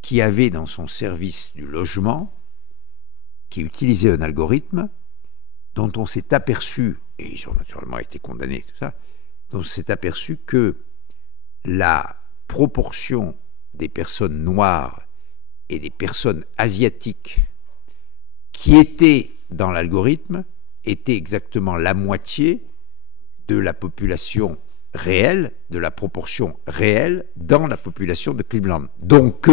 qui avait dans son service du logement, qui utilisait un algorithme dont on s'est aperçu, et ils ont naturellement été condamnés, tout ça, dont on s'est aperçu que la proportion des personnes noires et des personnes asiatiques qui étaient dans l'algorithme était exactement la moitié de la population réelle, de la proportion réelle dans la population de Cleveland. Donc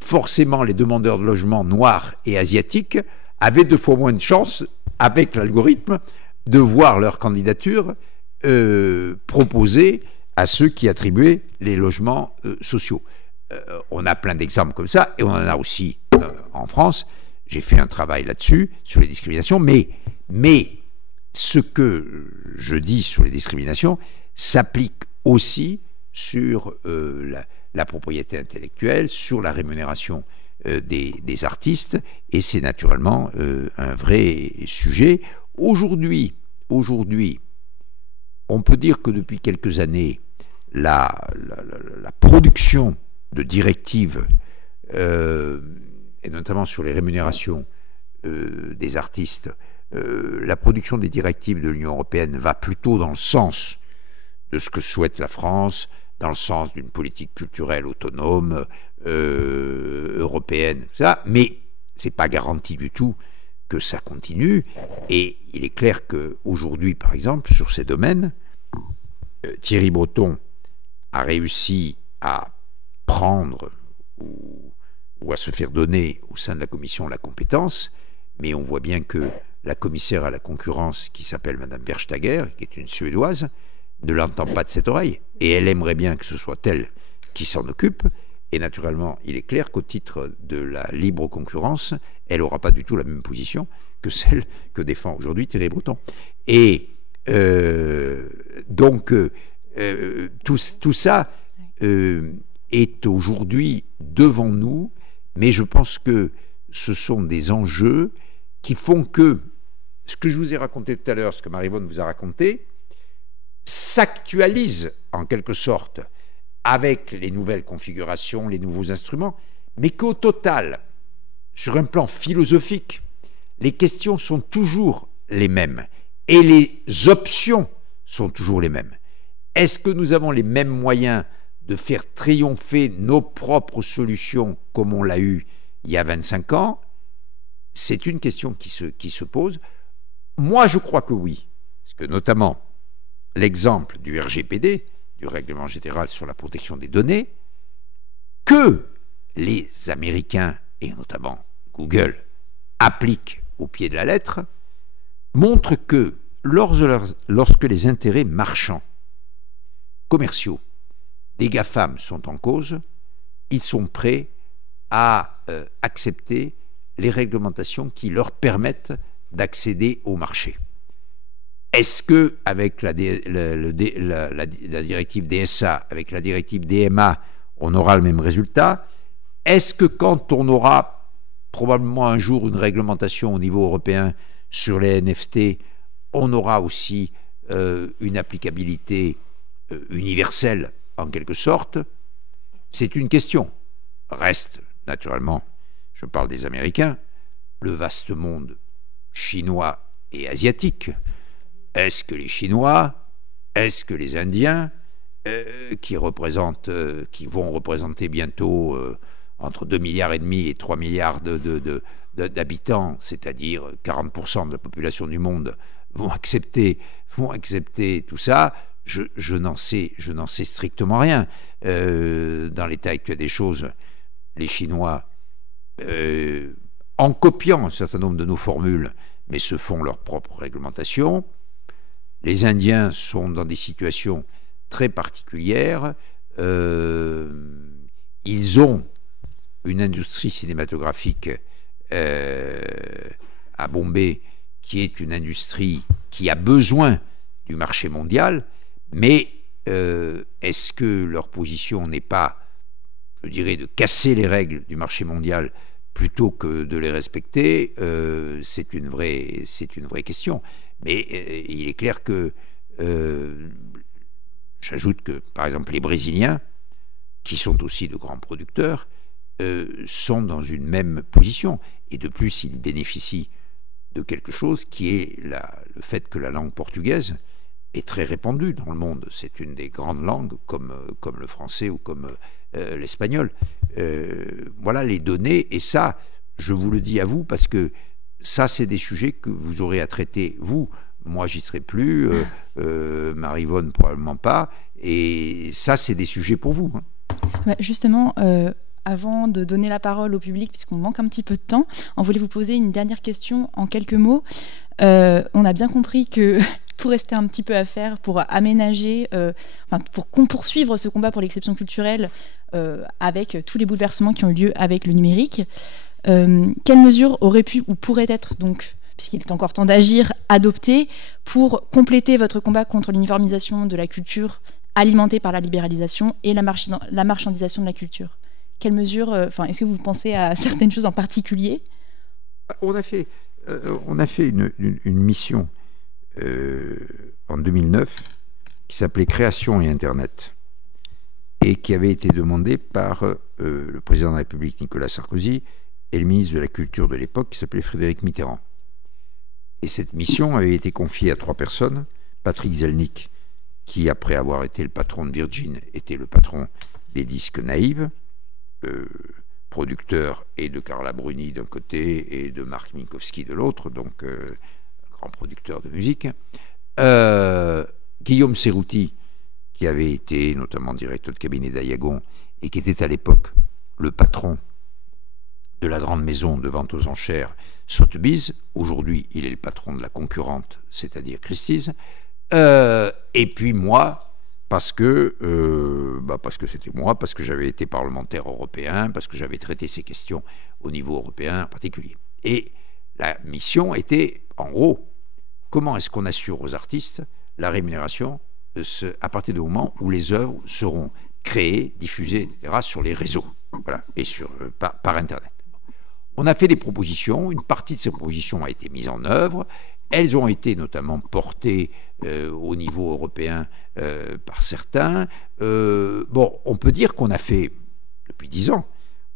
forcément les demandeurs de logement noirs et asiatiques avaient 2 fois moins de chances avec l'algorithme de voir leur candidature proposée à ceux qui attribuaient les logements sociaux. On a plein d'exemples comme ça, et on en a aussi en France. J'ai fait un travail là-dessus, sur les discriminations, mais ce que je dis sur les discriminations s'applique aussi sur la propriété intellectuelle, sur la rémunération des artistes, et c'est naturellement un vrai sujet. Aujourd'hui, on peut dire que depuis quelques années, la production de directives, et notamment sur les rémunérations des artistes, la production des directives de l'Union européenne va plutôt dans le sens de ce que souhaite la France, dans le sens d'une politique culturelle autonome, européenne, ça, mais c'est pas garanti du tout que ça continue, et il est clair qu'aujourd'hui, par exemple, sur ces domaines, Thierry Breton a réussi à prendre ou à se faire donner au sein de la Commission la compétence, mais on voit bien que la commissaire à la concurrence, qui s'appelle Madame Verstager, qui est une Suédoise, ne l'entend pas de cette oreille, et elle aimerait bien que ce soit elle qui s'en occupe, et naturellement, il est clair qu'au titre de la libre concurrence, elle n'aura pas du tout la même position que celle que défend aujourd'hui Thierry Breton. Et donc, tout ça est aujourd'hui devant nous, mais je pense que ce sont des enjeux qui font que ce que je vous ai raconté tout à l'heure, ce que Maryvonne vous a raconté, s'actualise en quelque sorte avec les nouvelles configurations, les nouveaux instruments, mais qu'au total, sur un plan philosophique, les questions sont toujours les mêmes et les options sont toujours les mêmes. Est-ce que nous avons les mêmes moyens de faire triompher nos propres solutions comme on l'a eu il y a 25 ans? C'est une question qui se pose. Moi, je crois que oui, parce que notamment l'exemple du RGPD, du Règlement général sur la protection des données, que les Américains, et notamment Google, appliquent au pied de la lettre, montre que lorsque les intérêts marchands, commerciaux, des GAFAM sont en cause, ils sont prêts à accepter les réglementations qui leur permettent d'accéder au marché. Est-ce que avec la directive DSA, avec la directive DMA, on aura le même résultat? Est-ce que quand on aura probablement un jour une réglementation au niveau européen sur les NFT, on aura aussi une applicabilité universelle en quelque sorte? C'est une question. Reste, naturellement, je parle des Américains, le vaste monde chinois et asiatique. Est-ce que les Chinois, est-ce que les Indiens, qui vont représenter bientôt entre 2,5 milliards et 3 milliards d'habitants, c'est-à-dire 40% de la population du monde, vont accepter tout ça? je n'en sais strictement rien. Dans l'état actuel des choses, les Chinois, en copiant un certain nombre de nos formules, mais se font leur propre réglementation. Les Indiens sont dans des situations très particulières. Ils ont une industrie cinématographique à Bombay qui est une industrie qui a besoin du marché mondial, mais est-ce que leur position n'est pas, je dirais, de casser les règles du marché mondial plutôt que de les respecter? C'est une vraie question. Mais il est clair que, j'ajoute que, par exemple, les Brésiliens, qui sont aussi de grands producteurs, sont dans une même position. Et de plus, ils bénéficient de quelque chose qui est le fait que la langue portugaise est très répandue dans le monde. C'est une des grandes langues, comme le français ou comme l'espagnol. Voilà les données, et ça, je vous le dis à vous, parce que ça, c'est des sujets que vous aurez à traiter, vous. Moi, j'y serai plus, Marie-Yvonne probablement pas, et ça, c'est des sujets pour vous. Justement, avant de donner la parole au public, puisqu'on manque un petit peu de temps, on voulait vous poser une dernière question en quelques mots. On a bien compris que tout restait un petit peu à faire pour aménager, pour poursuivre ce combat pour l'exception culturelle avec tous les bouleversements qui ont eu lieu avec le numérique. Quelles mesures auraient pu ou pourraient être, donc, puisqu'il est encore temps d'agir, adoptées pour compléter votre combat contre l'uniformisation de la culture alimentée par la libéralisation et la marchandisation de la culture? Quelles mesures, est-ce que vous pensez à certaines choses en particulier? On a fait une mission en 2009 qui s'appelait Création et Internet et qui avait été demandée par le président de la République Nicolas Sarkozy et le ministre de la Culture de l'époque qui s'appelait Frédéric Mitterrand. Et cette mission avait été confiée à 3 personnes. Patrick Zelnick, qui après avoir été le patron de Virgin, était le patron des disques Naïve, producteur et de Carla Bruni d'un côté et de Marc Minkowski de l'autre, donc grand producteur de musique. Guillaume Cerruti, qui avait été notamment directeur de cabinet d'Ayagon et qui était à l'époque le patron de la grande maison de vente aux enchères Sotheby's. Aujourd'hui, il est le patron de la concurrente, c'est-à-dire Christie's. Et puis moi, parce que c'était moi, parce que j'avais été parlementaire européen, parce que j'avais traité ces questions au niveau européen en particulier. Et la mission était, en gros, comment est-ce qu'on assure aux artistes la rémunération à partir du moment où les œuvres seront créées, diffusées, etc., sur les réseaux, voilà, et par Internet. On a fait des propositions, une partie de ces propositions a été mise en œuvre, elles ont été notamment portées au niveau européen par certains. On peut dire qu'on a fait, depuis 10 ans,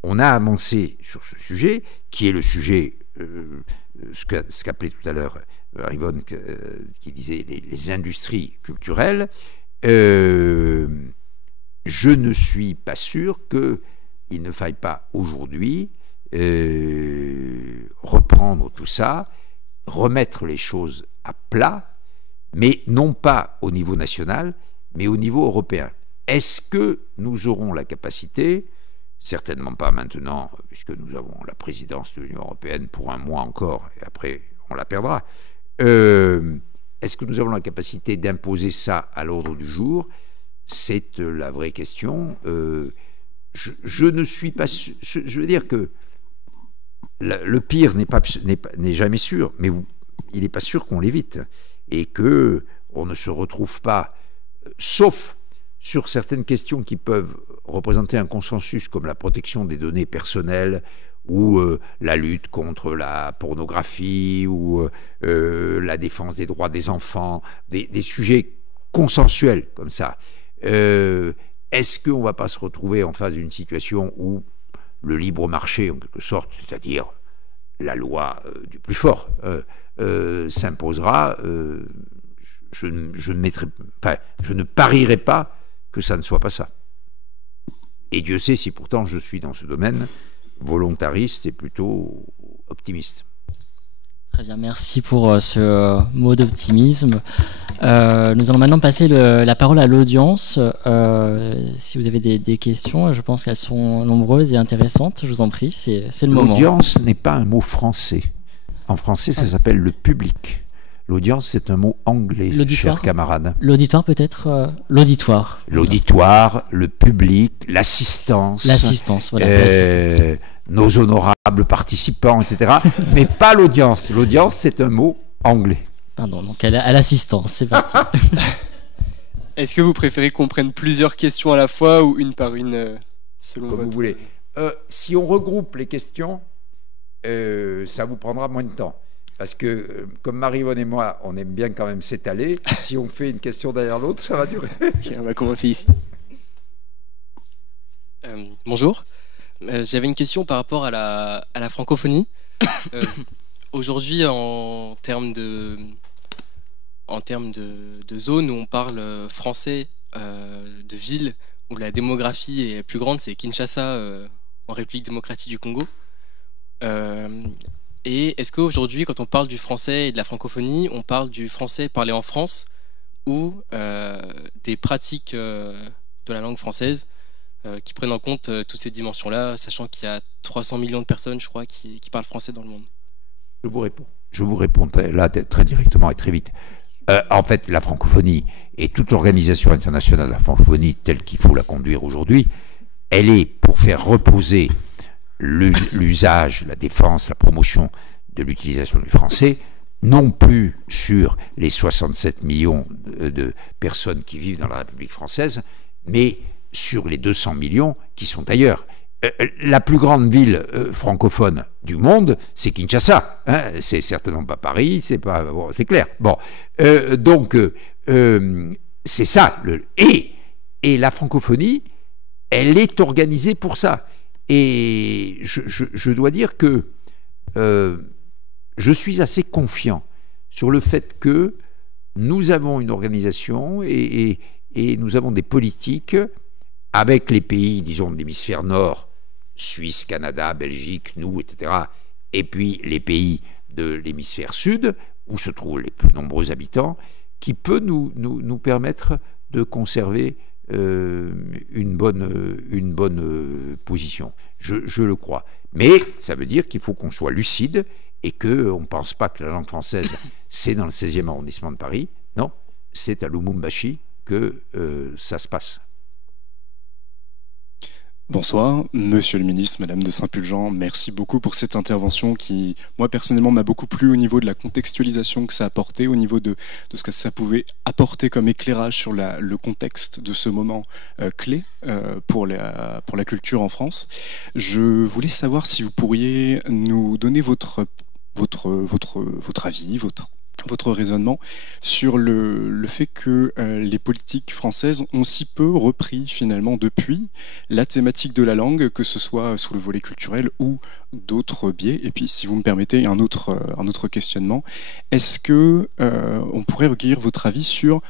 on a avancé sur ce sujet, qui est le sujet, ce qu'appelait tout à l'heure Yvonne, qui disait les industries culturelles. Je ne suis pas sûr qu'il ne faille pas aujourd'hui reprendre tout ça, remettre les choses à plat, mais non pas au niveau national, mais au niveau européen. Est-ce que nous aurons la capacité, certainement pas maintenant, puisque nous avons la présidence de l'Union européenne pour un mois encore, et après on la perdra, est-ce que nous avons la capacité d'imposer ça à l'ordre du jour? C'est la vraie question. Je ne suis pas sûr, je veux dire que le pire n'est jamais sûr, mais il n'est pas sûr qu'on l'évite et qu'on ne se retrouve pas, sauf sur certaines questions qui peuvent représenter un consensus comme la protection des données personnelles ou la lutte contre la pornographie ou la défense des droits des enfants, des sujets consensuels comme ça. Est-ce qu'on ne va pas se retrouver en face d'une situation où le libre marché, en quelque sorte, c'est-à-dire la loi du plus fort, s'imposera? Je ne parierai pas que ça ne soit pas ça. Et Dieu sait si pourtant je suis dans ce domaine volontariste et plutôt optimiste. Très bien, merci pour ce mot d'optimisme. Nous allons maintenant passer la parole à l'audience. Si vous avez des questions, je pense qu'elles sont nombreuses et intéressantes. Je vous en prie, c'est le moment. L'audience n'est pas un mot français. En français, ça s'appelle le public. L'audience, c'est un mot anglais, chers camarades. L'auditoire peut-être l'auditoire. L'auditoire, le public, l'assistance. L'assistance, voilà. L'assistance. Nos honorables participants, etc. Mais pas l'audience. L'audience, c'est un mot anglais. Pardon, donc à l'assistance, c'est parti. Est-ce que vous préférez qu'on prenne plusieurs questions à la fois ou une par une, selon Comme vous voulez. Si on regroupe les questions, ça vous prendra moins de temps. Parce que, comme Marie-Yvonne et moi, on aime bien quand même s'étaler. Si on fait une question derrière l'autre, ça va durer. Ok, on va commencer ici. Bonjour. J'avais une question par rapport à la francophonie. Aujourd'hui, en termes de zones où on parle français, de villes où la démographie est plus grande, c'est Kinshasa, en République démocratique du Congo. Et est-ce qu'aujourd'hui, quand on parle du français et de la francophonie, on parle du français parlé en France ou des pratiques de la langue française qui prennent en compte toutes ces dimensions-là, sachant qu'il y a 300 millions de personnes, je crois, qui parlent français dans le monde? Je vous réponds là très directement et très vite. En fait, la francophonie et toute l'organisation internationale de la francophonie telle qu'il faut la conduire aujourd'hui, elle est pour faire reposer l'usage, la défense, la promotion de l'utilisation du français, non plus sur les 67 millions de personnes qui vivent dans la République française, mais sur les 200 millions qui sont ailleurs. La plus grande ville francophone du monde, c'est Kinshasa. Hein, c'est certainement pas Paris, c'est clair. Bon, donc c'est ça. Et la francophonie, elle est organisée pour ça. Et je dois dire que je suis assez confiant sur le fait que nous avons une organisation et nous avons des politiques avec les pays, disons, de l'hémisphère nord, Suisse, Canada, Belgique, nous, etc., et puis les pays de l'hémisphère sud, où se trouvent les plus nombreux habitants, qui peut nous permettre de conserver une bonne position. Je le crois. Mais ça veut dire qu'il faut qu'on soit lucide et qu'on ne pense pas que la langue française, c'est dans le 16e arrondissement de Paris. Non, c'est à Lubumbashi que ça se passe. Bonsoir, Monsieur le Ministre, Madame de Saint-Pulgent, merci beaucoup pour cette intervention qui, moi personnellement, m'a beaucoup plu au niveau de la contextualisation que ça a apporté, au niveau de ce que ça pouvait apporter comme éclairage sur le contexte de ce moment clé pour la culture en France. Je voulais savoir si vous pourriez nous donner votre avis, votre raisonnement sur le fait que les politiques françaises ont si peu repris finalement depuis la thématique de la langue, que ce soit sous le volet culturel ou d'autres biais. Et puis si vous me permettez un autre questionnement, est-ce que on pourrait recueillir votre avis sur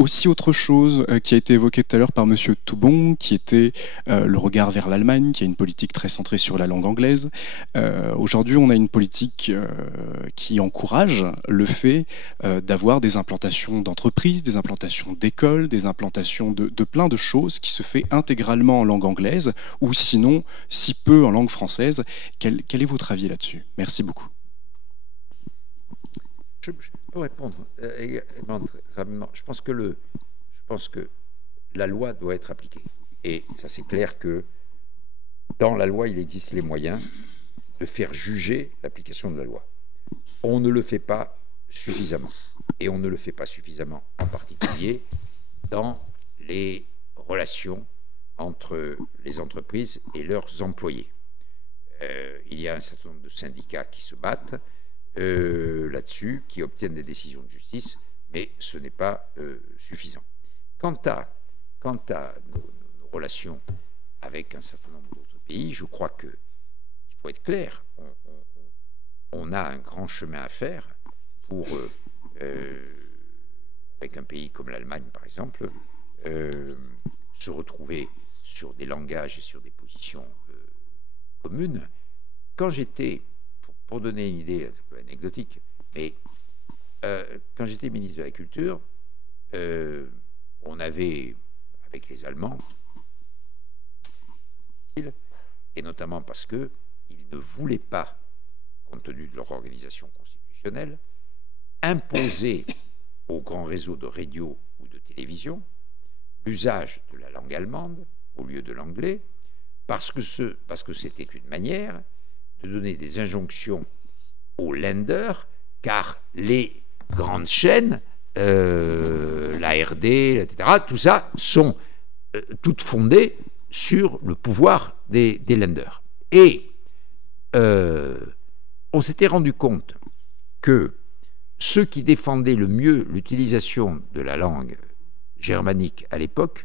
aussi autre chose qui a été évoquée tout à l'heure par Monsieur Toubon, qui était le regard vers l'Allemagne, qui a une politique très centrée sur la langue anglaise. Aujourd'hui, on a une politique qui encourage le fait d'avoir des implantations d'entreprises, des implantations d'écoles, des implantations de plein de choses qui se fait intégralement en langue anglaise, ou sinon, si peu en langue française. Quel est votre avis là-dessus? Merci beaucoup. Je peux répondre également très rapidement. Je pense que la loi doit être appliquée. Et ça, c'est clair que dans la loi, il existe les moyens de faire juger l'application de la loi. On ne le fait pas suffisamment. Et on ne le fait pas suffisamment, en particulier dans les relations entre les entreprises et leurs employés. Il y a un certain nombre de syndicats qui se battent là-dessus, qui obtiennent des décisions de justice, mais ce n'est pas suffisant. Quant à nos relations avec un certain nombre d'autres pays, je crois qu'il faut être clair, on a un grand chemin à faire pour, avec un pays comme l'Allemagne par exemple, se retrouver sur des langages et sur des positions communes. Quand j'étais, pour donner une idée un peu anecdotique, mais quand j'étais ministre de la Culture, on avait, avec les Allemands, et notamment parce qu'ils ne voulaient pas, compte tenu de leur organisation constitutionnelle, imposer aux grands réseaux de radio ou de télévision l'usage de la langue allemande au lieu de l'anglais, parce que c'était une manière de donner des injonctions aux lenders, car les grandes chaînes, la RD, etc., tout ça, sont toutes fondées sur le pouvoir des lenders. Et on s'était rendu compte que ceux qui défendaient le mieux l'utilisation de la langue germanique à l'époque,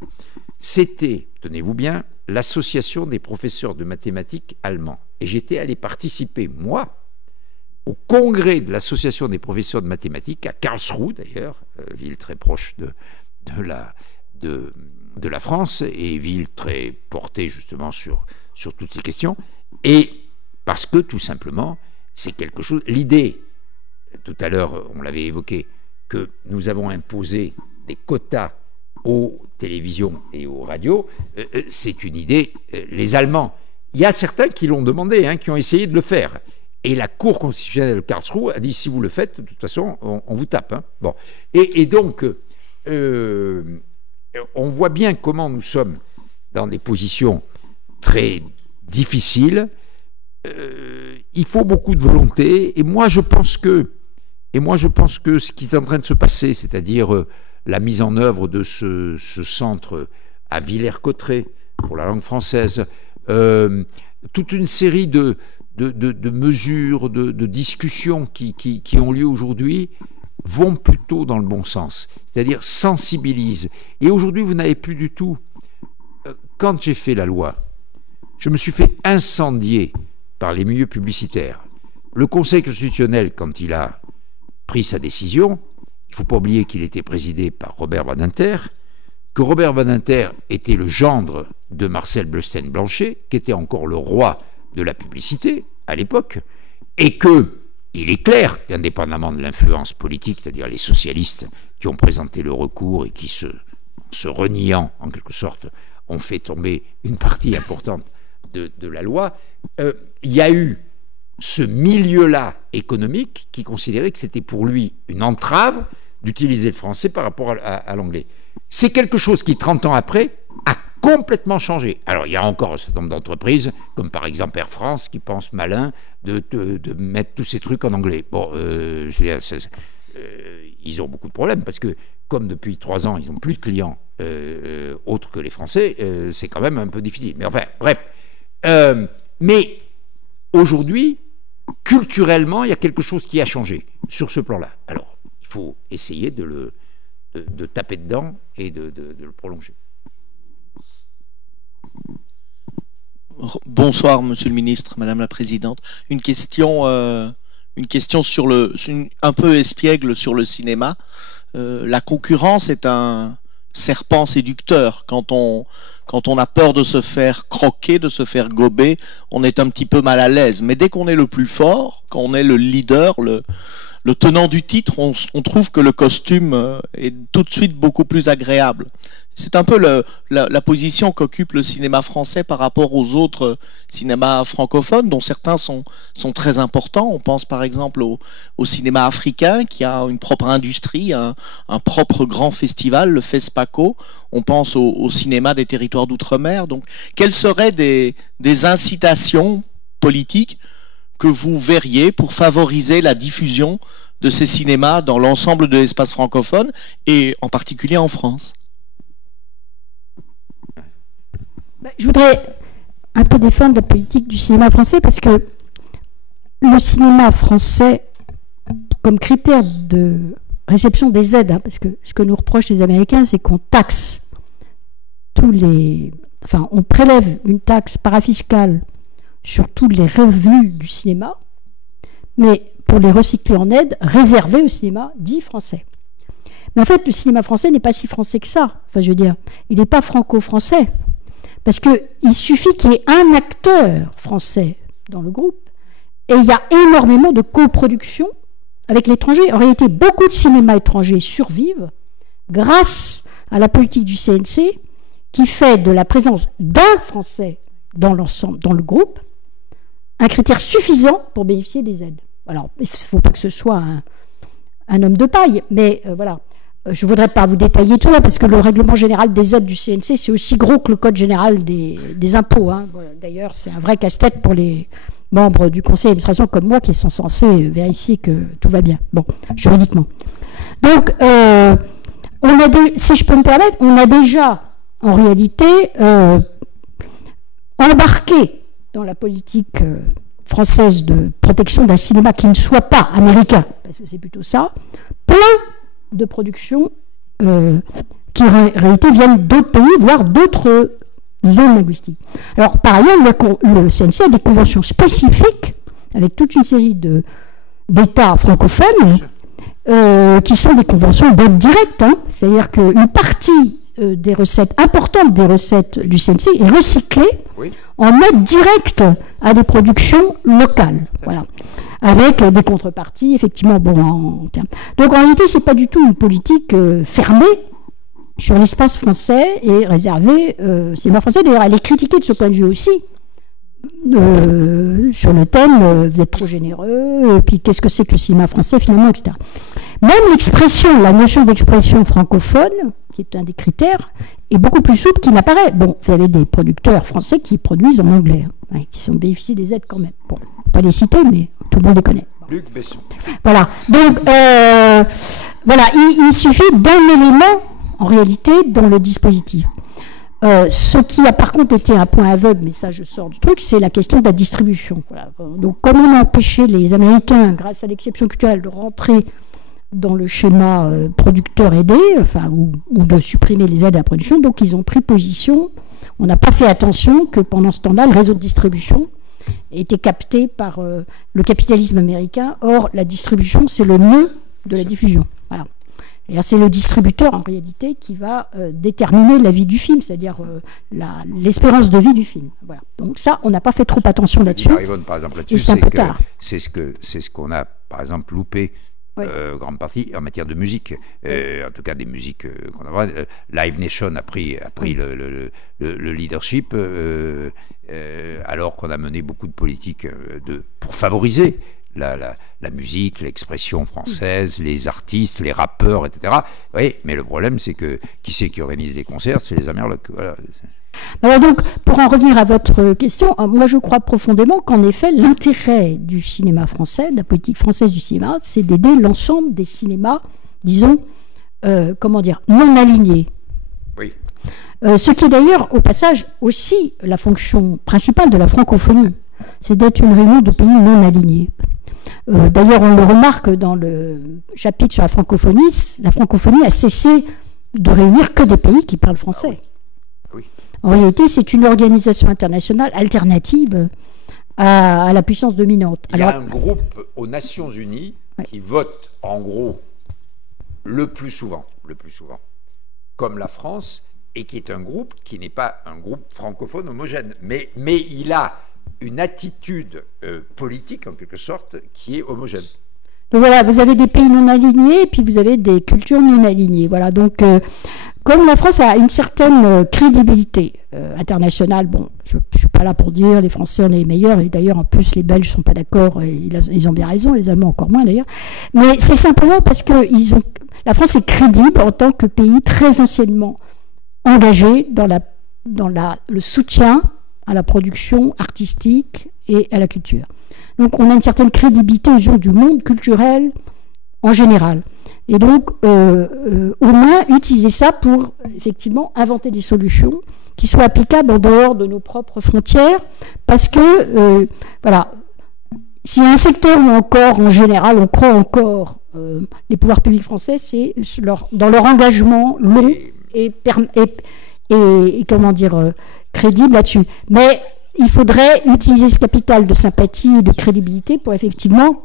c'était, tenez-vous bien, l'association des professeurs de mathématiques allemands. Et j'étais allé participer, moi, au congrès de l'association des professeurs de mathématiques, à Karlsruhe d'ailleurs, ville très proche de la France, et ville très portée justement sur toutes ces questions, et parce que tout simplement, c'est quelque chose, l'idée, tout à l'heure on l'avait évoqué, que nous avons imposé des quotas aux télévisions et aux radios, c'est une idée, les Allemands, il y a certains qui l'ont demandé, qui ont essayé de le faire, et la Cour constitutionnelle de Karlsruhe a dit, si vous le faites, de toute façon, on vous tape. Bon. Et donc, on voit bien comment nous sommes dans des positions très difficiles. Il faut beaucoup de volonté, et moi je pense que ce qui est en train de se passer, c'est-à-dire la mise en œuvre de ce centre à Villers-Cotterêts pour la langue française, toute une série de mesures, de discussions qui ont lieu aujourd'hui, vont plutôt dans le bon sens, c'est-à-dire sensibilisent. Et aujourd'hui, vous n'avez plus du tout... Quand j'ai fait la loi, je me suis fait incendier par les milieux publicitaires. Le Conseil constitutionnel, quand il a pris sa décision, il ne faut pas oublier qu'il était présidé par Robert Badinter, que Robert Badinter était le gendre de Marcel Bleustein-Blanchet, qui était encore le roi de la publicité à l'époque, et que il est clair qu'indépendamment de l'influence politique, c'est-à-dire les socialistes qui ont présenté le recours et qui, se reniant en quelque sorte, ont fait tomber une partie importante de la loi, il y a eu ce milieu-là économique qui considérait que c'était pour lui une entrave d'utiliser le français par rapport à l'anglais. C'est quelque chose qui, 30 ans après, a complètement changé. Alors, il y a encore un certain nombre d'entreprises, comme par exemple Air France, qui pensent malin de mettre tous ces trucs en anglais. Bon, ils ont beaucoup de problèmes, parce que, comme depuis 3 ans, ils n'ont plus de clients autres que les Français, c'est quand même un peu difficile. Mais enfin, bref. Mais aujourd'hui, culturellement, il y a quelque chose qui a changé sur ce plan-là. Alors, il faut essayer de taper dedans et de le prolonger. Bonsoir, Monsieur le Ministre, Madame la Présidente. Une question sur un peu espiègle sur le cinéma. La concurrence est un serpent séducteur. Quand on a peur de se faire croquer, de se faire gober, on est un petit peu mal à l'aise. Mais dès qu'on est le plus fort, quand on est le leader, le tenant du titre, on trouve que le costume est tout de suite beaucoup plus agréable. C'est un peu la position qu'occupe le cinéma français par rapport aux autres cinémas francophones, dont certains sont très importants. On pense par exemple au cinéma africain, qui a une propre industrie, un propre grand festival, le FESPACO. On pense au cinéma des territoires d'outre-mer. Donc, quelles seraient des incitations politiques que vous verriez pour favoriser la diffusion de ces cinémas dans l'ensemble de l'espace francophone, et en particulier en France? Je voudrais un peu défendre la politique du cinéma français, parce que le cinéma français, comme critère de réception des aides, parce que ce que nous reprochent les Américains, c'est qu'on taxe on prélève une taxe parafiscale sur tous les revenus du cinéma, mais pour les recycler en aide, réservés au cinéma dit français. Mais en fait, le cinéma français n'est pas si français que ça. Enfin, je veux dire, il n'est pas franco-français. Parce qu'il suffit qu'il y ait un acteur français dans le groupe, et il y a énormément de coproduction avec l'étranger. En réalité, beaucoup de cinémas étrangers survivent grâce à la politique du CNC qui fait de la présence d'un Français dans l'ensemble, dans le groupe, un critère suffisant pour bénéficier des aides. Alors, il ne faut pas que ce soit un homme de paille, mais voilà. Je ne voudrais pas vous détailler tout là, parce que le règlement général des aides du CNC, c'est aussi gros que le code général des impôts. Hein. Voilà. D'ailleurs, c'est un vrai casse-tête pour les membres du conseil d'administration comme moi qui sont censés vérifier que tout va bien, bon, juridiquement. Donc, si je peux me permettre, on a déjà, en réalité, embarqué dans la politique française de protection d'un cinéma qui ne soit pas américain, parce que c'est plutôt ça, plein de productions qui en réalité viennent d'autres pays, voire d'autres zones linguistiques. Alors, par ailleurs, le CNC a des conventions spécifiques avec toute une série d'États francophones qui sont des conventions d'aide directe, hein. C'est-à-dire qu'une partie des recettes, importantes des recettes du CNC est recyclée en aide directe à des productions locales. Voilà. Avec des contreparties, effectivement, bon, en termes. Donc, en réalité, ce n'est pas du tout une politique fermée sur l'espace français et réservée au cinéma français. D'ailleurs, elle est critiquée de ce point de vue aussi, sur le thème vous êtes trop généreux, et puis qu'est-ce que c'est que le cinéma français, finalement, etc. Même l'expression, la notion d'expression francophone, qui est un des critères, est beaucoup plus souple qu'il n'apparaît. Bon, vous avez des producteurs français qui produisent en anglais, hein, qui sont bénéficiés des aides quand même. Bon, pas les citer, mais tout le monde les connaît. Luc Besson. Voilà. Donc, voilà, il suffit d'un élément, en réalité, dans le dispositif. Ce qui a par contre été un point aveugle, mais ça je sors du truc, c'est la question de la distribution. Voilà. Donc, comme on a empêché les Américains, grâce à l'exception culturelle, de rentrer dans le schéma producteur aidé, enfin, ou de supprimer les aides à la production, donc ils ont pris position. On n'a pas fait attention que pendant ce temps-là, le réseau de distribution était capté par le capitalisme américain. Or, la distribution, c'est le nœud de la diffusion. Voilà. Et c'est le distributeur, en réalité, qui va déterminer la vie du film, c'est-à-dire l'espérance de vie du film. Voilà. Donc ça, on n'a pas fait trop attention là-dessus. Par exemple, là-dessus, c'est ce qu'on a, par exemple, loupé. Oui. Grande partie en matière de musique, en tout cas des musiques qu'on a. Live Nation a pris oui. le leadership, alors qu'on a mené beaucoup de politiques pour favoriser la musique, l'expression française, les artistes, les rappeurs, etc. Oui, mais le problème, c'est que qui c'est qui organise les concerts? C'est les Américains. Voilà. Alors donc, pour en revenir à votre question, moi je crois profondément qu'en effet, l'intérêt du cinéma français, de la politique française du cinéma, c'est d'aider l'ensemble des cinémas, disons, non alignés. Oui. Ce qui est d'ailleurs, au passage, aussi la fonction principale de la francophonie, c'est d'être une réunion de pays non alignés. D'ailleurs, on le remarque dans le chapitre sur la francophonie a cessé de réunir que des pays qui parlent français. En réalité, c'est une organisation internationale alternative à la puissance dominante. Il y a un groupe aux Nations Unies qui vote, en gros, le plus souvent, comme la France, et qui est un groupe qui n'est pas un groupe francophone homogène. Mais il a une attitude politique, en quelque sorte, qui est homogène. Donc voilà, vous avez des pays non alignés, et puis vous avez des cultures non alignées. Voilà, donc... comme la France a une certaine crédibilité internationale, bon, je ne suis pas là pour dire les Français on est les meilleurs, et d'ailleurs en plus les Belges ne sont pas d'accord, et ils ont bien raison, les Allemands encore moins d'ailleurs, mais c'est simplement parce que la France est crédible en tant que pays très anciennement engagé dans le soutien à la production artistique et à la culture. Donc on a une certaine crédibilité aux yeux du monde culturel en général. Et donc, au moins, utiliser ça pour, effectivement, inventer des solutions qui soient applicables en dehors de nos propres frontières, parce que, voilà, s'il y a un secteur où encore, en général, on croit encore les pouvoirs publics français, c'est dans leur engagement long et comment dire, crédible là-dessus. Mais il faudrait utiliser ce capital de sympathie et de crédibilité pour, effectivement...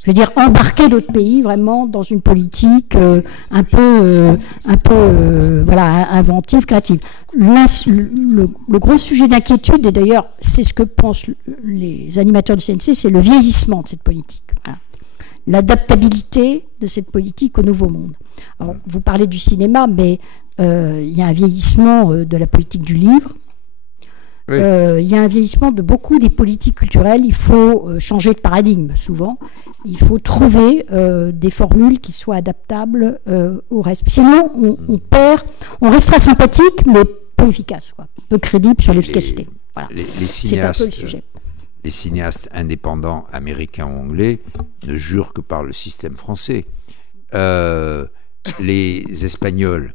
je veux dire, embarquer d'autres pays vraiment dans une politique un peu inventive, créative. Le gros sujet d'inquiétude, et d'ailleurs c'est ce que pensent les animateurs du CNC, c'est le vieillissement de cette politique. Voilà. l'adaptabilité de cette politique au nouveau monde. Alors, vous parlez du cinéma, mais il y a un vieillissement de la politique du livre. Oui. Il y a un vieillissement de beaucoup des politiques culturelles. Il faut changer de paradigme, souvent. Il faut trouver des formules qui soient adaptables au reste. Sinon, on restera sympathique, mais peu efficace, quoi. Peu crédible sur l'efficacité. Voilà. C'est un peu le sujet. Les cinéastes indépendants américains ou anglais ne jurent que par le système français. Les Espagnols,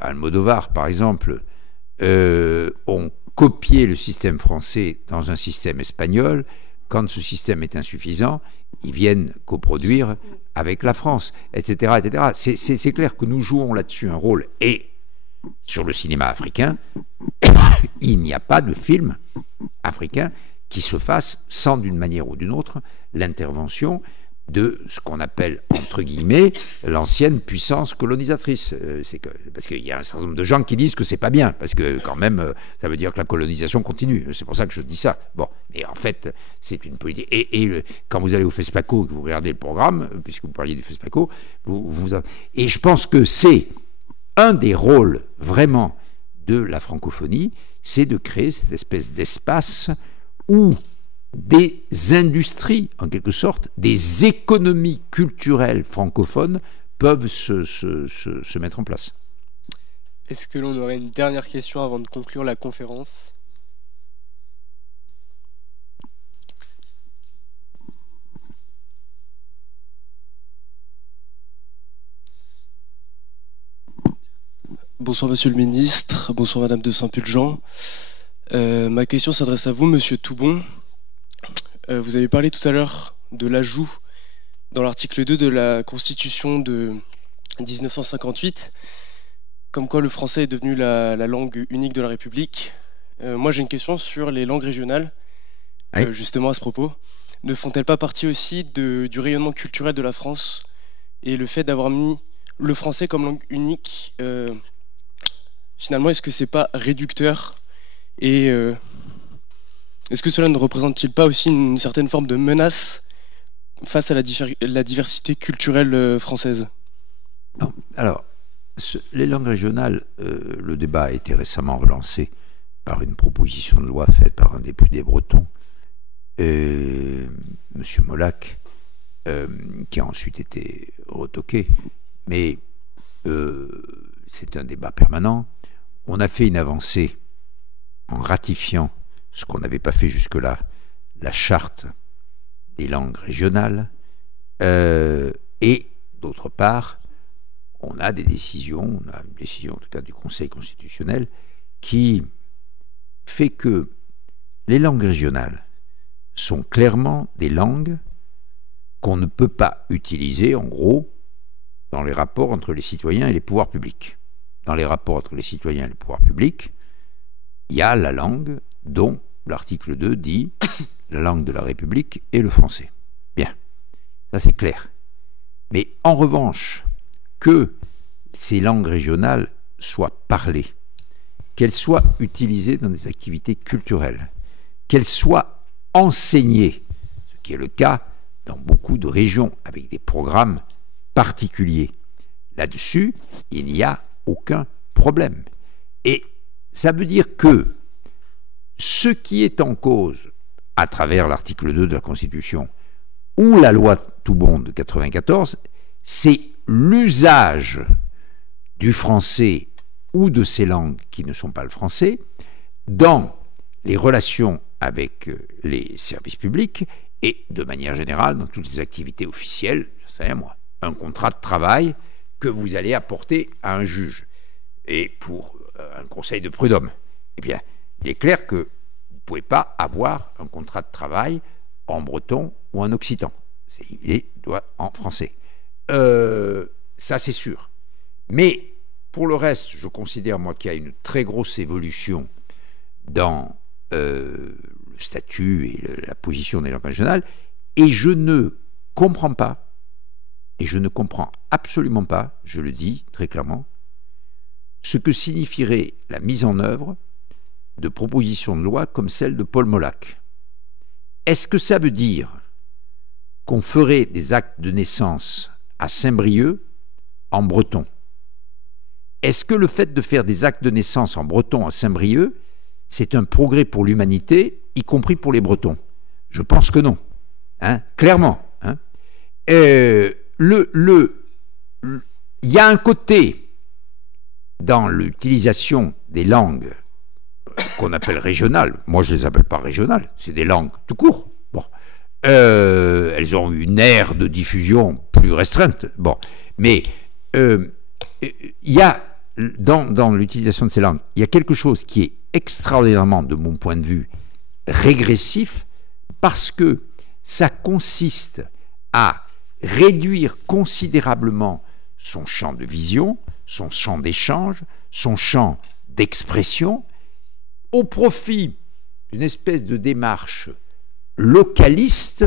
Almodovar par exemple, ont copié le système français dans un système espagnol. Quand ce système est insuffisant, ils viennent coproduire avec la France, etc. etc. C'est clair que nous jouons là-dessus un rôle. Et sur le cinéma africain, il n'y a pas de film africain qui se fasse sans, d'une manière ou d'une autre, l'intervention de ce qu'on appelle, entre guillemets, l'ancienne puissance colonisatrice. Parce qu'il y a un certain nombre de gens qui disent que c'est pas bien, parce que quand même, ça veut dire que la colonisation continue. C'est pour ça que je dis ça. Bon, mais en fait, c'est une politique. Quand vous allez au FESPACO, que vous regardez le programme, puisque vous parliez du FESPACO, et je pense que c'est un des rôles, vraiment, de la francophonie, c'est de créer cette espèce d'espace où des industries, en quelque sorte, des économies culturelles francophones peuvent se mettre en place. Est-ce que l'on aurait une dernière question avant de conclure la conférence ? Bonsoir Monsieur le Ministre, bonsoir Madame de Saint-Pulgent. Ma question s'adresse à vous, Monsieur Toubon. Vous avez parlé tout à l'heure de l'ajout dans l'article 2 de la Constitution de 1958, comme quoi le français est devenu la langue unique de la République. Moi j'ai une question sur les langues régionales, oui. Justement à ce propos. Ne font-elles pas partie aussi du rayonnement culturel de la France, et le fait d'avoir mis le français comme langue unique, finalement est-ce que c'est pas réducteur, et est-ce que cela ne représente-t-il pas aussi une certaine forme de menace face à la diversité culturelle française ? Non. Alors, les langues régionales, le débat a été récemment relancé par une proposition de loi faite par un député breton, M. Molac, qui a ensuite été retoqué. Mais c'est un débat permanent. On a fait une avancée en ratifiant ce qu'on n'avait pas fait jusque-là, la charte des langues régionales, et d'autre part, on a une décision en tout cas du Conseil constitutionnel, qui fait que les langues régionales sont clairement des langues qu'on ne peut pas utiliser, en gros, dans les rapports entre les citoyens et les pouvoirs publics. Dans les rapports entre les citoyens et les pouvoirs publics, il y a la langue dont l'article 2 dit la langue de la République est le français. Bien, ça c'est clair. Mais en revanche, que ces langues régionales soient parlées, qu'elles soient utilisées dans des activités culturelles, qu'elles soient enseignées, ce qui est le cas dans beaucoup de régions, avec des programmes particuliers. Là-dessus, il n'y a aucun problème. Et ça veut dire que ce qui est en cause, à travers l'article 2 de la Constitution ou la loi Toubon de 1994, c'est l'usage du français ou de ces langues qui ne sont pas le français dans les relations avec les services publics et, de manière générale, dans toutes les activités officielles, je sais moi, un contrat de travail que vous allez apporter à un juge et pour un conseil de prud'homme. Eh bien, il est clair que vous ne pouvez pas avoir un contrat de travail en breton ou en occitan. Il doit en français. Ça, c'est sûr. Mais pour le reste, je considère, moi, qu'il y a une très grosse évolution dans le statut et la position des langues régionales, et je ne comprends pas, et je ne comprends absolument pas, je le dis très clairement, ce que signifierait la mise en œuvre de propositions de loi comme celle de Paul Molac. Est-ce que ça veut dire qu'on ferait des actes de naissance à Saint-Brieuc en breton. Est-ce que le fait de faire des actes de naissance en breton à Saint-Brieuc, c'est un progrès pour l'humanité, y compris pour les Bretons? Je pense que non, hein, clairement. Hein. Il y a un côté dans l'utilisation des langues qu'on appelle régionales. Moi, je ne les appelle pas régionales, c'est des langues tout court. Bon. Elles ont une aire de diffusion plus restreinte. Bon. Mais il y a, dans l'utilisation de ces langues, il y a quelque chose qui est extraordinairement, de mon point de vue, régressif, parce que ça consiste à réduire considérablement son champ de vision, son champ d'échange, son champ d'expression, au profit d'une espèce de démarche localiste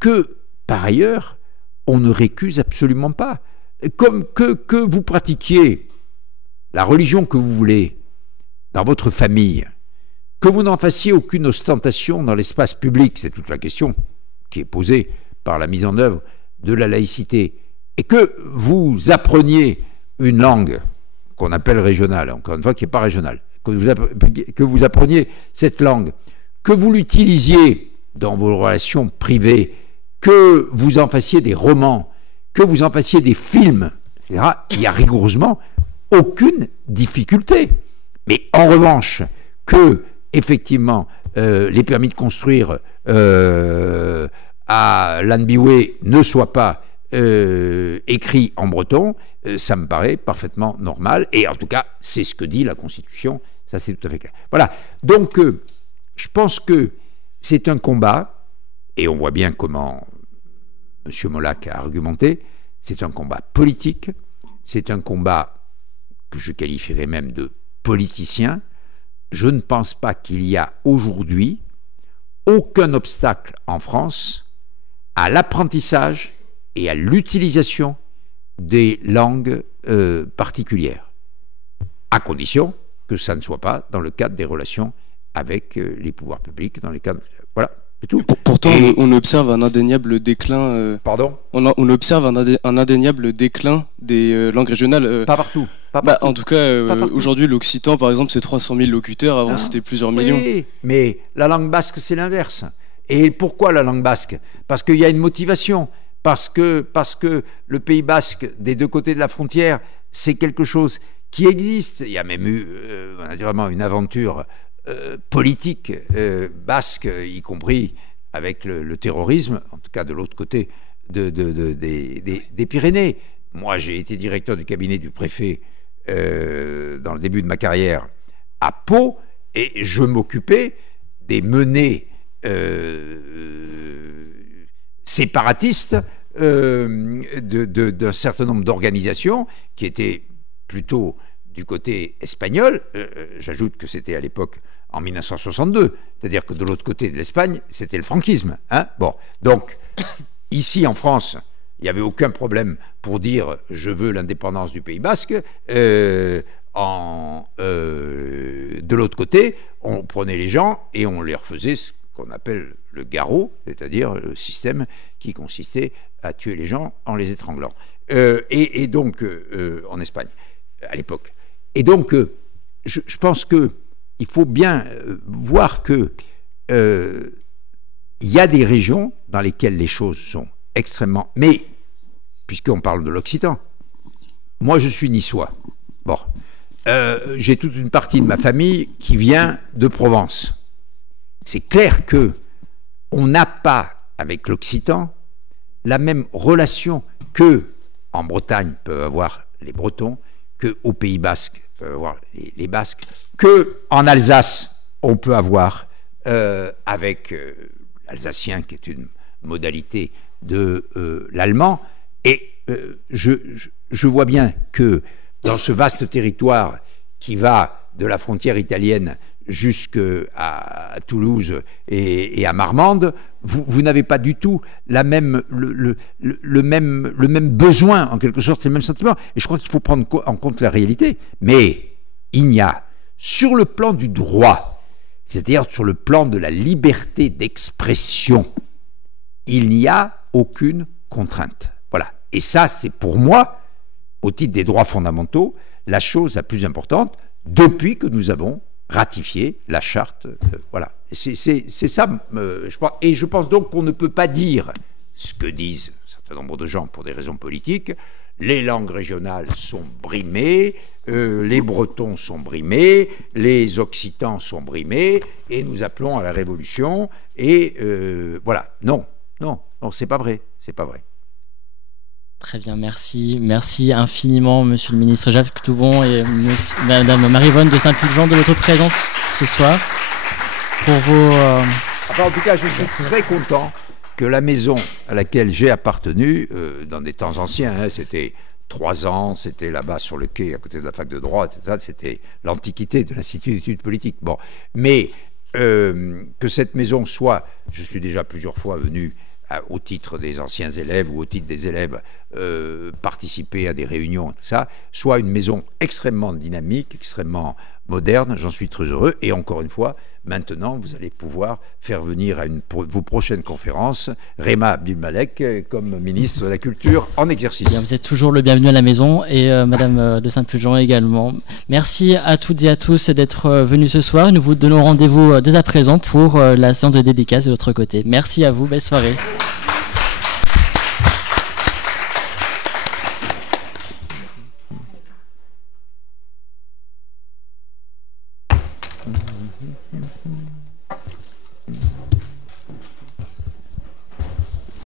que, par ailleurs, on ne récuse absolument pas. Comme que vous pratiquiez la religion que vous voulez dans votre famille, que vous n'en fassiez aucune ostentation dans l'espace public, c'est toute la question qui est posée par la mise en œuvre de la laïcité, et que vous appreniez une langue qu'on appelle régionale, encore une fois qui n'est pas régionale, que vous appreniez cette langue, que vous l'utilisiez dans vos relations privées, que vous en fassiez des romans, que vous en fassiez des films, etc., il n'y a rigoureusement aucune difficulté. Mais en revanche, que, effectivement, les permis de construire à Lanbiwe ne soient pas écrits en breton, ça me paraît parfaitement normal. Et en tout cas, c'est ce que dit la Constitution. Ça, c'est tout à fait clair. Voilà. Donc, je pense que c'est un combat, et on voit bien comment M. Molac a argumenté, c'est un combat politique, c'est un combat que je qualifierais même de politicien. Je ne pense pas qu'il y a aujourd'hui aucun obstacle en France à l'apprentissage et à l'utilisation des langues particulières, à condition que ça ne soit pas dans le cadre des relations avec les pouvoirs publics, dans les cadres... Voilà, c'est tout. Pourtant, on observe un indéniable déclin... Pardon ? On observe un indéniable déclin des langues régionales. Pas partout. En tout cas, aujourd'hui, l'occitan, par exemple, c'est 300 000 locuteurs. Avant, c'était plusieurs millions. Oui, mais la langue basque, c'est l'inverse. Et pourquoi la langue basque? Parce qu'il y a une motivation. Parce que le Pays basque, des deux côtés de la frontière, c'est quelque chose qui existe. Il y a même eu, naturellement, une aventure politique basque, y compris avec le terrorisme, en tout cas de l'autre côté des Pyrénées. Moi, j'ai été directeur du cabinet du préfet dans le début de ma carrière à Pau, et je m'occupais des menées séparatistes d'un certain nombre d'organisations qui étaient plutôt du côté espagnol. J'ajoute que c'était à l'époque en 1962, c'est-à-dire que de l'autre côté de l'Espagne, c'était le franquisme. Hein, bon, donc, ici en France, il n'y avait aucun problème pour dire « je veux l'indépendance du Pays basque ». De l'autre côté, on prenait les gens et on leur faisait ce qu'on appelle le garrot, c'est-à-dire le système qui consistait à tuer les gens en les étranglant. Et donc, en Espagne, à l'époque. Et donc, je pense qu'il faut bien voir que il y a des régions dans lesquelles les choses sont extrêmement... Mais, puisqu'on parle de l'occitan, moi je suis niçois. Bon, j'ai toute une partie de ma famille qui vient de Provence. C'est clair que on n'a pas, avec l'occitan, la même relation que en Bretagne peuvent avoir les Bretons, que au Pays basque peuvent avoir les Basques, que en Alsace on peut avoir avec l'alsacien, qui est une modalité de l'allemand. Et je vois bien que dans ce vaste territoire qui va de la frontière italienne jusqu'à Toulouse et à Marmande, vous n'avez pas du tout le même besoin, en quelque sorte, le même sentiment. Et je crois qu'il faut prendre en compte la réalité. Mais il n'y a, sur le plan du droit, c'est-à-dire sur le plan de la liberté d'expression, il n'y a aucune contrainte. Voilà. Et ça, c'est pour moi, au titre des droits fondamentaux, la chose la plus importante depuis que nous avons ratifié la charte. Voilà. C'est ça, je pense. Et je pense donc qu'on ne peut pas dire ce que disent un certain nombre de gens pour des raisons politiques. Les langues régionales sont brimées, les Bretons sont brimés, les Occitans sont brimés, et nous appelons à la révolution. Et voilà. Non, c'est pas vrai. C'est pas vrai. Très bien, merci. Merci infiniment, Monsieur le ministre Jacques Toubon et Madame Maryvonne de Saint-Pulgent de votre présence ce soir. Pour vos... Enfin, en tout cas, je suis très content que la maison à laquelle j'ai appartenu, dans des temps anciens, hein, c'était 3 ans, c'était là-bas sur le quai, à côté de la fac de droit, c'était l'antiquité de l'Institut d'études politiques. Bon, mais que cette maison soit, je suis déjà plusieurs fois venu au titre des anciens élèves ou au titre des élèves participer à des réunions, tout ça, soit une maison extrêmement dynamique, extrêmement moderne, j'en suis très heureux. Et encore une fois, maintenant, vous allez pouvoir faire venir à vos prochaines conférences Rema Abdulmalek comme ministre de la Culture en exercice. Bien, vous êtes toujours le bienvenu à la maison et Madame de Saint-Pulgent également. Merci à toutes et à tous d'être venus ce soir. Nous vous donnons rendez-vous dès à présent pour la séance de dédicace de l'autre côté. Merci à vous, belle soirée.